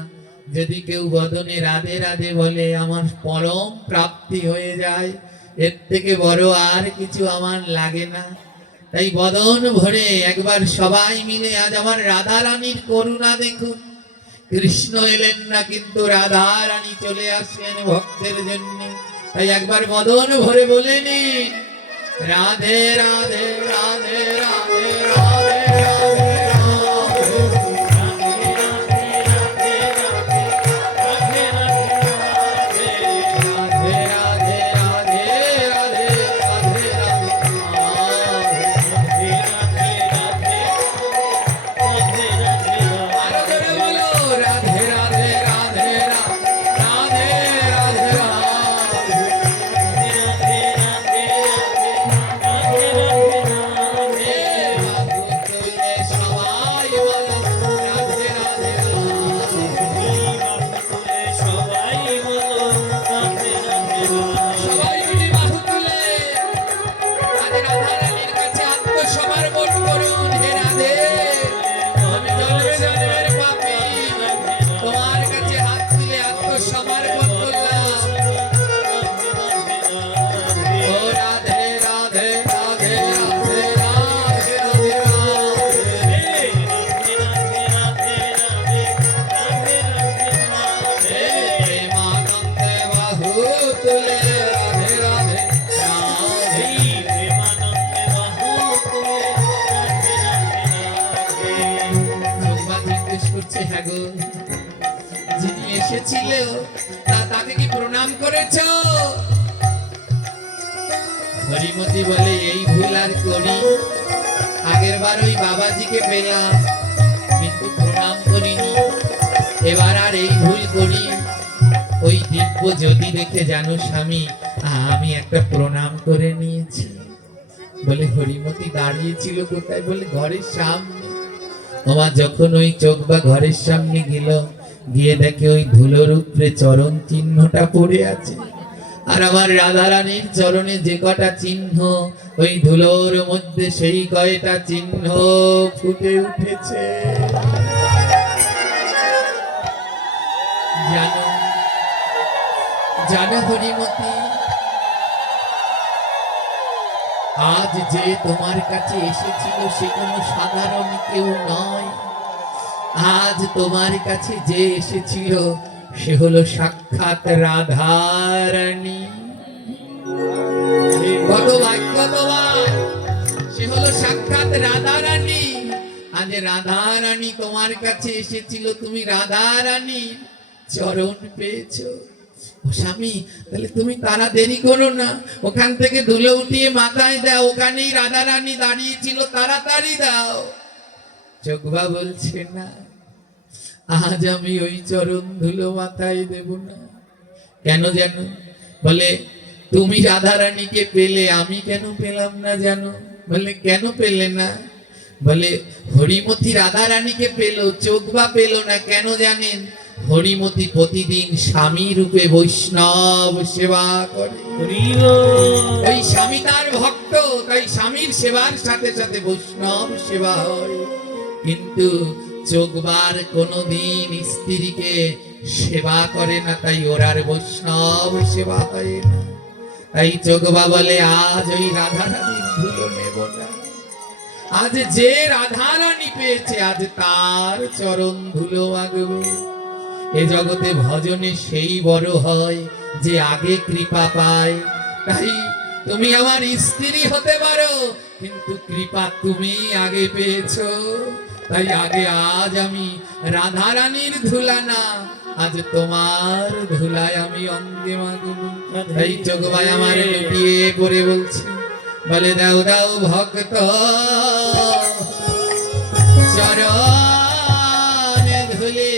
যদি কেউ বদনে রাধে রাধে বলে আমার পরম প্রাপ্তি হয়ে যায়, এর থেকে বড় আর কিছু আমার লাগে না। তাই বদন ভরে একবার সবাই মিলে আজ আমার রাধা রানীর করুণা দেখুন। কৃষ্ণ এলেন না, কিন্তু রাধা রানী চলে আসলেন ভক্তের জন্য। তাই একবার বদন ভরে বলে নিন, রাধে রাধে রাধে রাধে রাধে রাধে রাধে রাধে রাধে রাধে রাধে আরো জোরে বলো, রাধে রাধে রাধে রাধে রাধে রাধে সবাই বলো রাধে রাধে সবাই মিলে বাহু তুলে রাধে রাধা রানীর কাছে আত্মসমর্পণ করুন। হে রাধে, আমি জন্মে জন্মের পাপী, তোমার কাছে হাত তুলে আত্মসমর্পণ করলাম। ও রাধে রাধে রাধে রাধে রাধে রাধে হে প্রেমানন্দে বাহু তুলে রাধে রাধে রাধে। চোখবা জিজ্ঞেস করছে, হ্যাঁ গো, যিনি এসেছিল তাকে কি প্রণাম করেছো? হরিমতি বলে, এই ভুল আর করি, আগের বার ওই বাবাজিকে পেলাম কিন্তু প্রণাম করিনি, এবার আর এই ভুল করি। ওই দিব্য জ্যোতি দেখে জানো স্বামী, আমি একটা প্রণাম করে নিয়েছি। বলে হরিমতি দাঁড়িয়েছিল কোথায়? বলে ঘরের সামনে। ওমা যখন ওই চোখবা ঘরের সামনে গেল, গিয়ে দেখে ওই ধুলোর উপরে চরণ চিহ্নটা পড়ে আছে। আর আমার রাধা রানীর চরণে যে কটা চিহ্ন, ওই ধুলোর মধ্যে সেই কয়টা চিহ্ন ফুটে উঠেছে। জানো জানো হরিমতি, আজ যে তোমার কাছে এসেছিল সে কোনো সাধারণ কেউ নয়। আজ তোমার কাছে যে এসেছিল সে হলো সাক্ষাৎ রাধা রানী। কত ভাগ্য তোমার, সে হলো সাক্ষাৎ রাধা রানী। আজ রাধা রানী তোমার কাছে এসেছিল, তুমি রাধা রানী চরণ পেয়েছো। ও স্বামী, তাহলে তুমি তারা দেরি করো না, ওখান থেকে ধুলো উঠিয়ে মাথায় দাও, ওখানেই রাধা রানী দাঁড়িয়ে ছিল, তাড়াতাড়ি দাও। চোখবা বলছে না, আজ আমি ওই চরণ ধুলো মাথায় দেব না। কেন জানো? বলে তুমি রাধা রানীকে পেলে, আমি কেন পেলাম না জানো? বলে কেন পেলে না? বলে হরিমতি রাধা রানীকে পেল, চোখবা পেল না। কেন জানেন? হরিমতি প্রতিদিন স্বামী রূপে বৈষ্ণব সেবা করে। ওই স্বামী তার ভক্ত, তাই স্বামীর সেবার সাথে সাথে বৈষ্ণব সেবা হয়। কিন্তু চোখবার কোনদিন স্ত্রীকে সেবা করে না, তাই ওরার বৈষ্ণব সেবা হয় না। তাই চোখবা বলে আজ ওই রাধা রানীর ধুলো নেব না। আজ যে রাধারানী পেয়েছে আজ তার চরণ ধুলো মাগব। এ জগতে ভজনে সেই বড় হয় যে আগে কৃপা পায়। তাই তুমি আমার স্ত্রী হতে পারো, কিন্তু কৃপা তুমি আগে পেয়েছো। তাই আগে আজ আমি রাধারানীর ধুলা না, আজ তোমার ধুলায় আমি অঙ্গে মাগব। তাই চোখ ভাই আমার লুটিয়ে পড়ে বলছে, বলে দাও দাও ভক্ত চরণে ধুলে।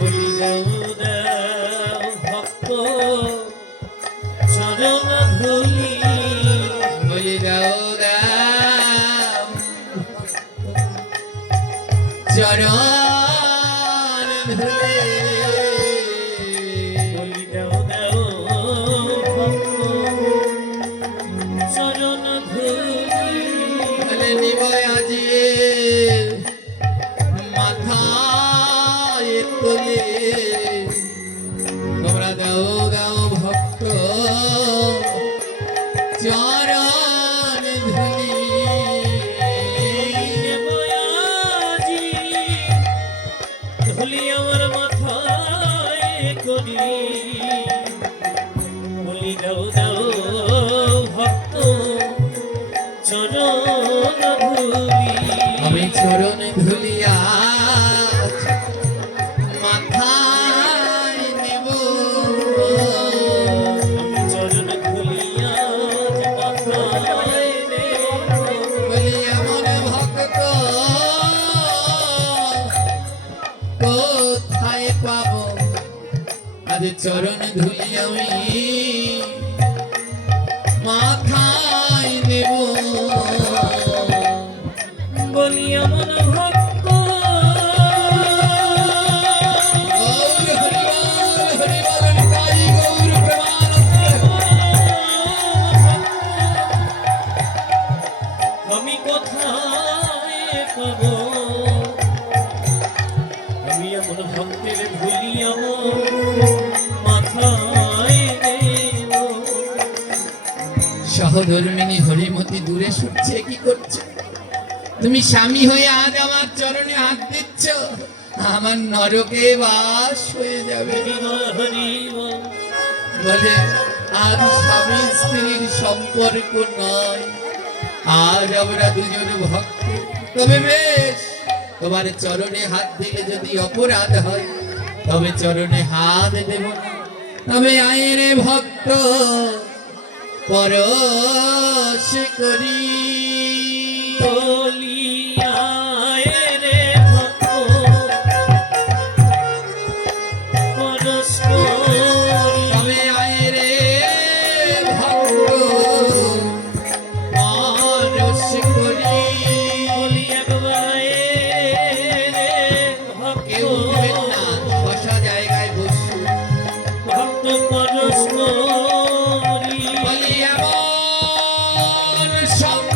বলি দাও দাও ভক্ত চরণ ধুলি। বলি দাও দাও চরণ ধুলে। বলি দাও দাও ভক্ত চরণ ধুলি। বলে নিব আজি মাথায় তোলে। তোমরা দাও দাও ভক্ত চরণ ধুলি। দেবয়াজি ধুলি আমার মাথায় করি। বলি দাও দাও ভক্ত চরণ ধুলি। আমি চরণ ধুলিয়া মাথায় নেব। আমি চরণ ধুলিয়া মাথায় নেব। বলি এমন ভক্ত কোথায় পাবো, আজ চরণ ধুলি আমি মাথায় নেব। বলি এমন ভক্ত গৌর হরি বল নিতাই গৌর প্রেমানন্দে। আমি কোথায় পাবো, আমি এমন ভক্তের ভুলি আমার মাথায় নেব। সহধর্মিনী হরিমতি দূরে সরছে, কি করছে? তুমি স্বামী হয়ে আজ আমার চরণে হাত দিচ্ছ, আমার নরকে বাস হয়ে যাবে। হরিবল বলে আজ স্বামী স্ত্রীর সম্পর্ক নয়, আজ আমরা দুজন ভক্ত। তবে বেশ, তোমার চরণে হাত দিলে যদি অপরাধ হয় তবে চরণে হাত দেব না। তবে আইরে ভক্ত পরশ করি। বলিয়ায় রে ভক্ত পরশ করি। তবে আইরে ভক্ত পরশ করি। বলি একবার রে ভক্ত কেউ উঠবেন না, বসা জায়গায় বসুন। ভক্ত পরশ করি। বলি এমন সঙ্গ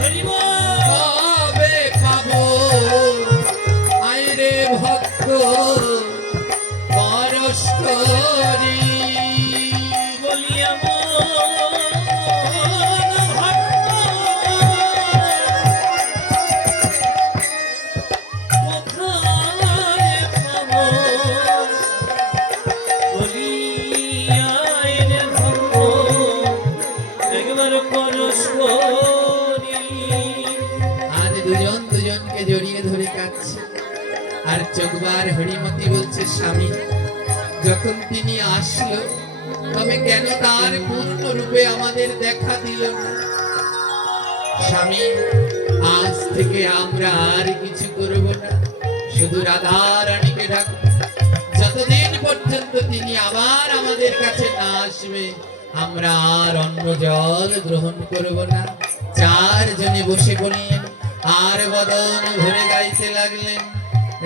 হরিবল কবে পাবো, আইরে ভক্ত পরশ করি। বলি এমন ভক্ত কোথায় পাবো। বলিয়ায় রে ভক্ত একবার পরশ করি। আজ দুজন দুজনকে জড়িয়ে ধরে কাঁদছে, আর চোখবার হরিমতি বলছে, স্বামী যখন তিনি আসলো তবে কেন তার পূর্ণ রূপে আমাদের দেখা দিল না? স্বামী আজ থেকে আমরা আর কিছু করব না, শুধু রাধা রানীকে ডাকবো। যতদিন পর্যন্ত তিনি আবার আমাদের কাছে না আসবে আমরা আর অন্য জল গ্রহণ করব না। চারজনে বসে বললেন, আর বদন ভরে গাইতে লাগলেন,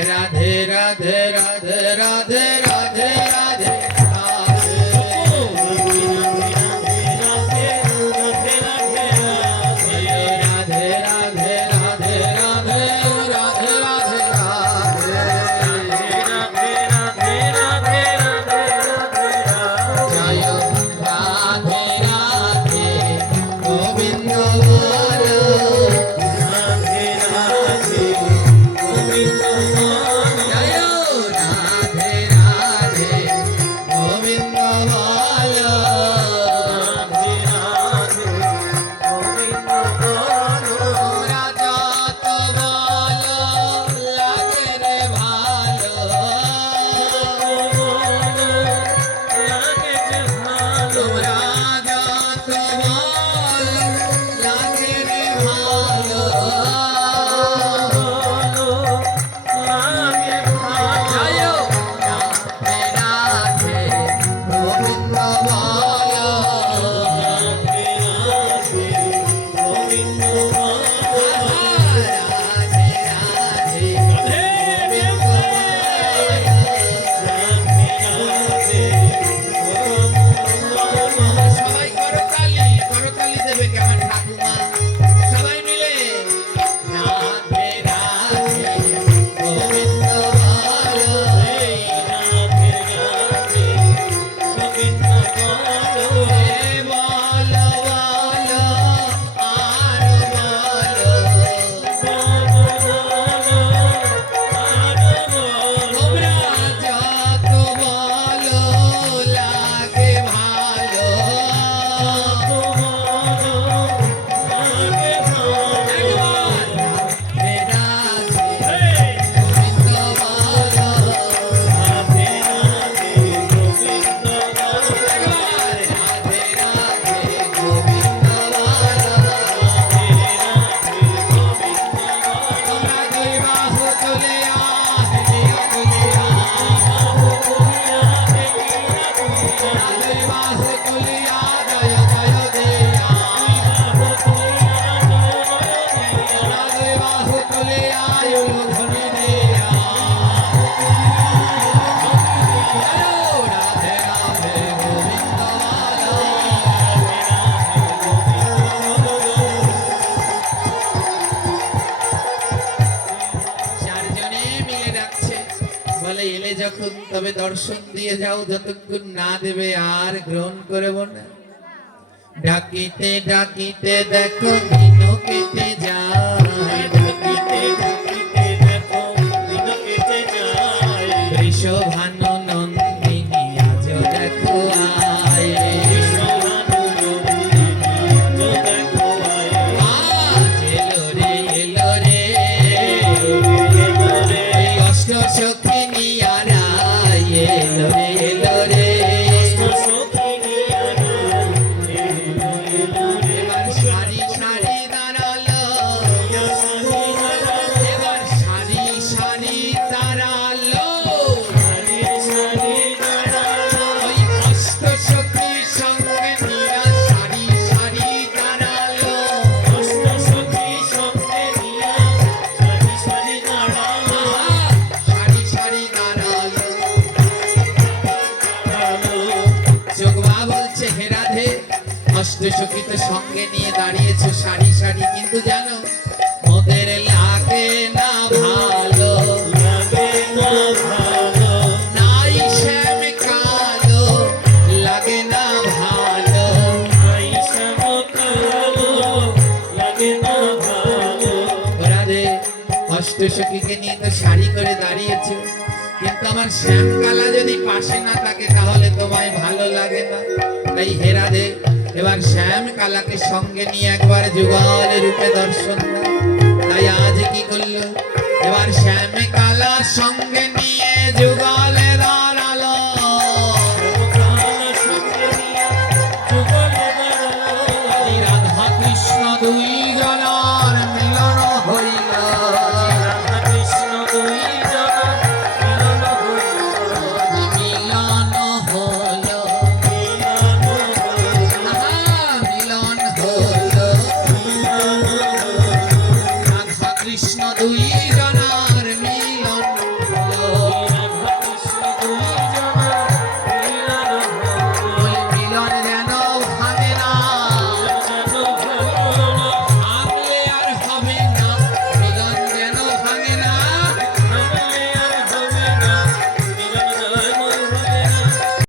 রাধে রাধে রাধে রাধে রাধে রাধে রাধে। রাধে রাধে রাধে রাধে রাধে রাধে রাধে। জয় রাধে লাগে রে ভালো লাগে ভালো জয় রাধে রাধে গোবিন্দ বলো রাধে রাধে গোবিন্দ রাধে রাধে গোবিন্দ সবাই করতালি দেবে কেমন ঠাকুমা সবাই মিলে রাধে রাধে গোবিন্দ বলো হে বলো বলো আর বলো তোমরা যত বলো লাগে ভালো একবার রাধে রাধে গোবিন্দ বলো একবার রাধে রাধে গোবিন্দ বলো তোমরা দুই বাহু তুলে হেলিয়া তুলিয়া দুই বাহু তুলিয়া জয় জয় দিয়া দুই বাহু তুলিয়া ধ্বনি দিয়া রাধে রাধে গোবিন্দ বলো চারজনে মিলে ডাকছে বলে এলে যখন তবে দর্শন দিয়ে যাও যতক্ষণ না দেবে আর গ্রহণ করব না ডাকিতে ডাকিতে দেখো দিন কেটে যায় বৃষভানু নন্দিনী আজ দেখো আয় আজ এলো রে ওই অষ্ট সখী নিয়ারায় এলো রে এবার সারি সারি দাঁড়ালো এবার সারি সারি দাঁড়ালো ওই অষ্ট সখী সঙ্গে নিয়া সারি সারি দাঁড়ালো সারি সারি দাঁড়ালো যোগমা বলছে হে রাধে অষ্টসখী তো সঙ্গে নিয়ে দাঁড়িয়েছো সারি সারি কিন্তু জানো ওদের লাগে না ভালো নাই শ্যাম কালো লাগে না ভালো রাধে অষ্টসখীকে নিয়ে তো শাড়ি করে দাঁড়িয়েছো কিন্তু আমার শ্যামকালা যদি পাশে না থাকে তাহলে তোমায় ভালো লাগে না তাই হে রাধে এবার শ্যামকালাকে সঙ্গে নিয়ে একবার যুগল রূপে দর্শন দাও তাই আজ কি করলো এবার শ্যামকালা সঙ্গে নিয়ে যুগল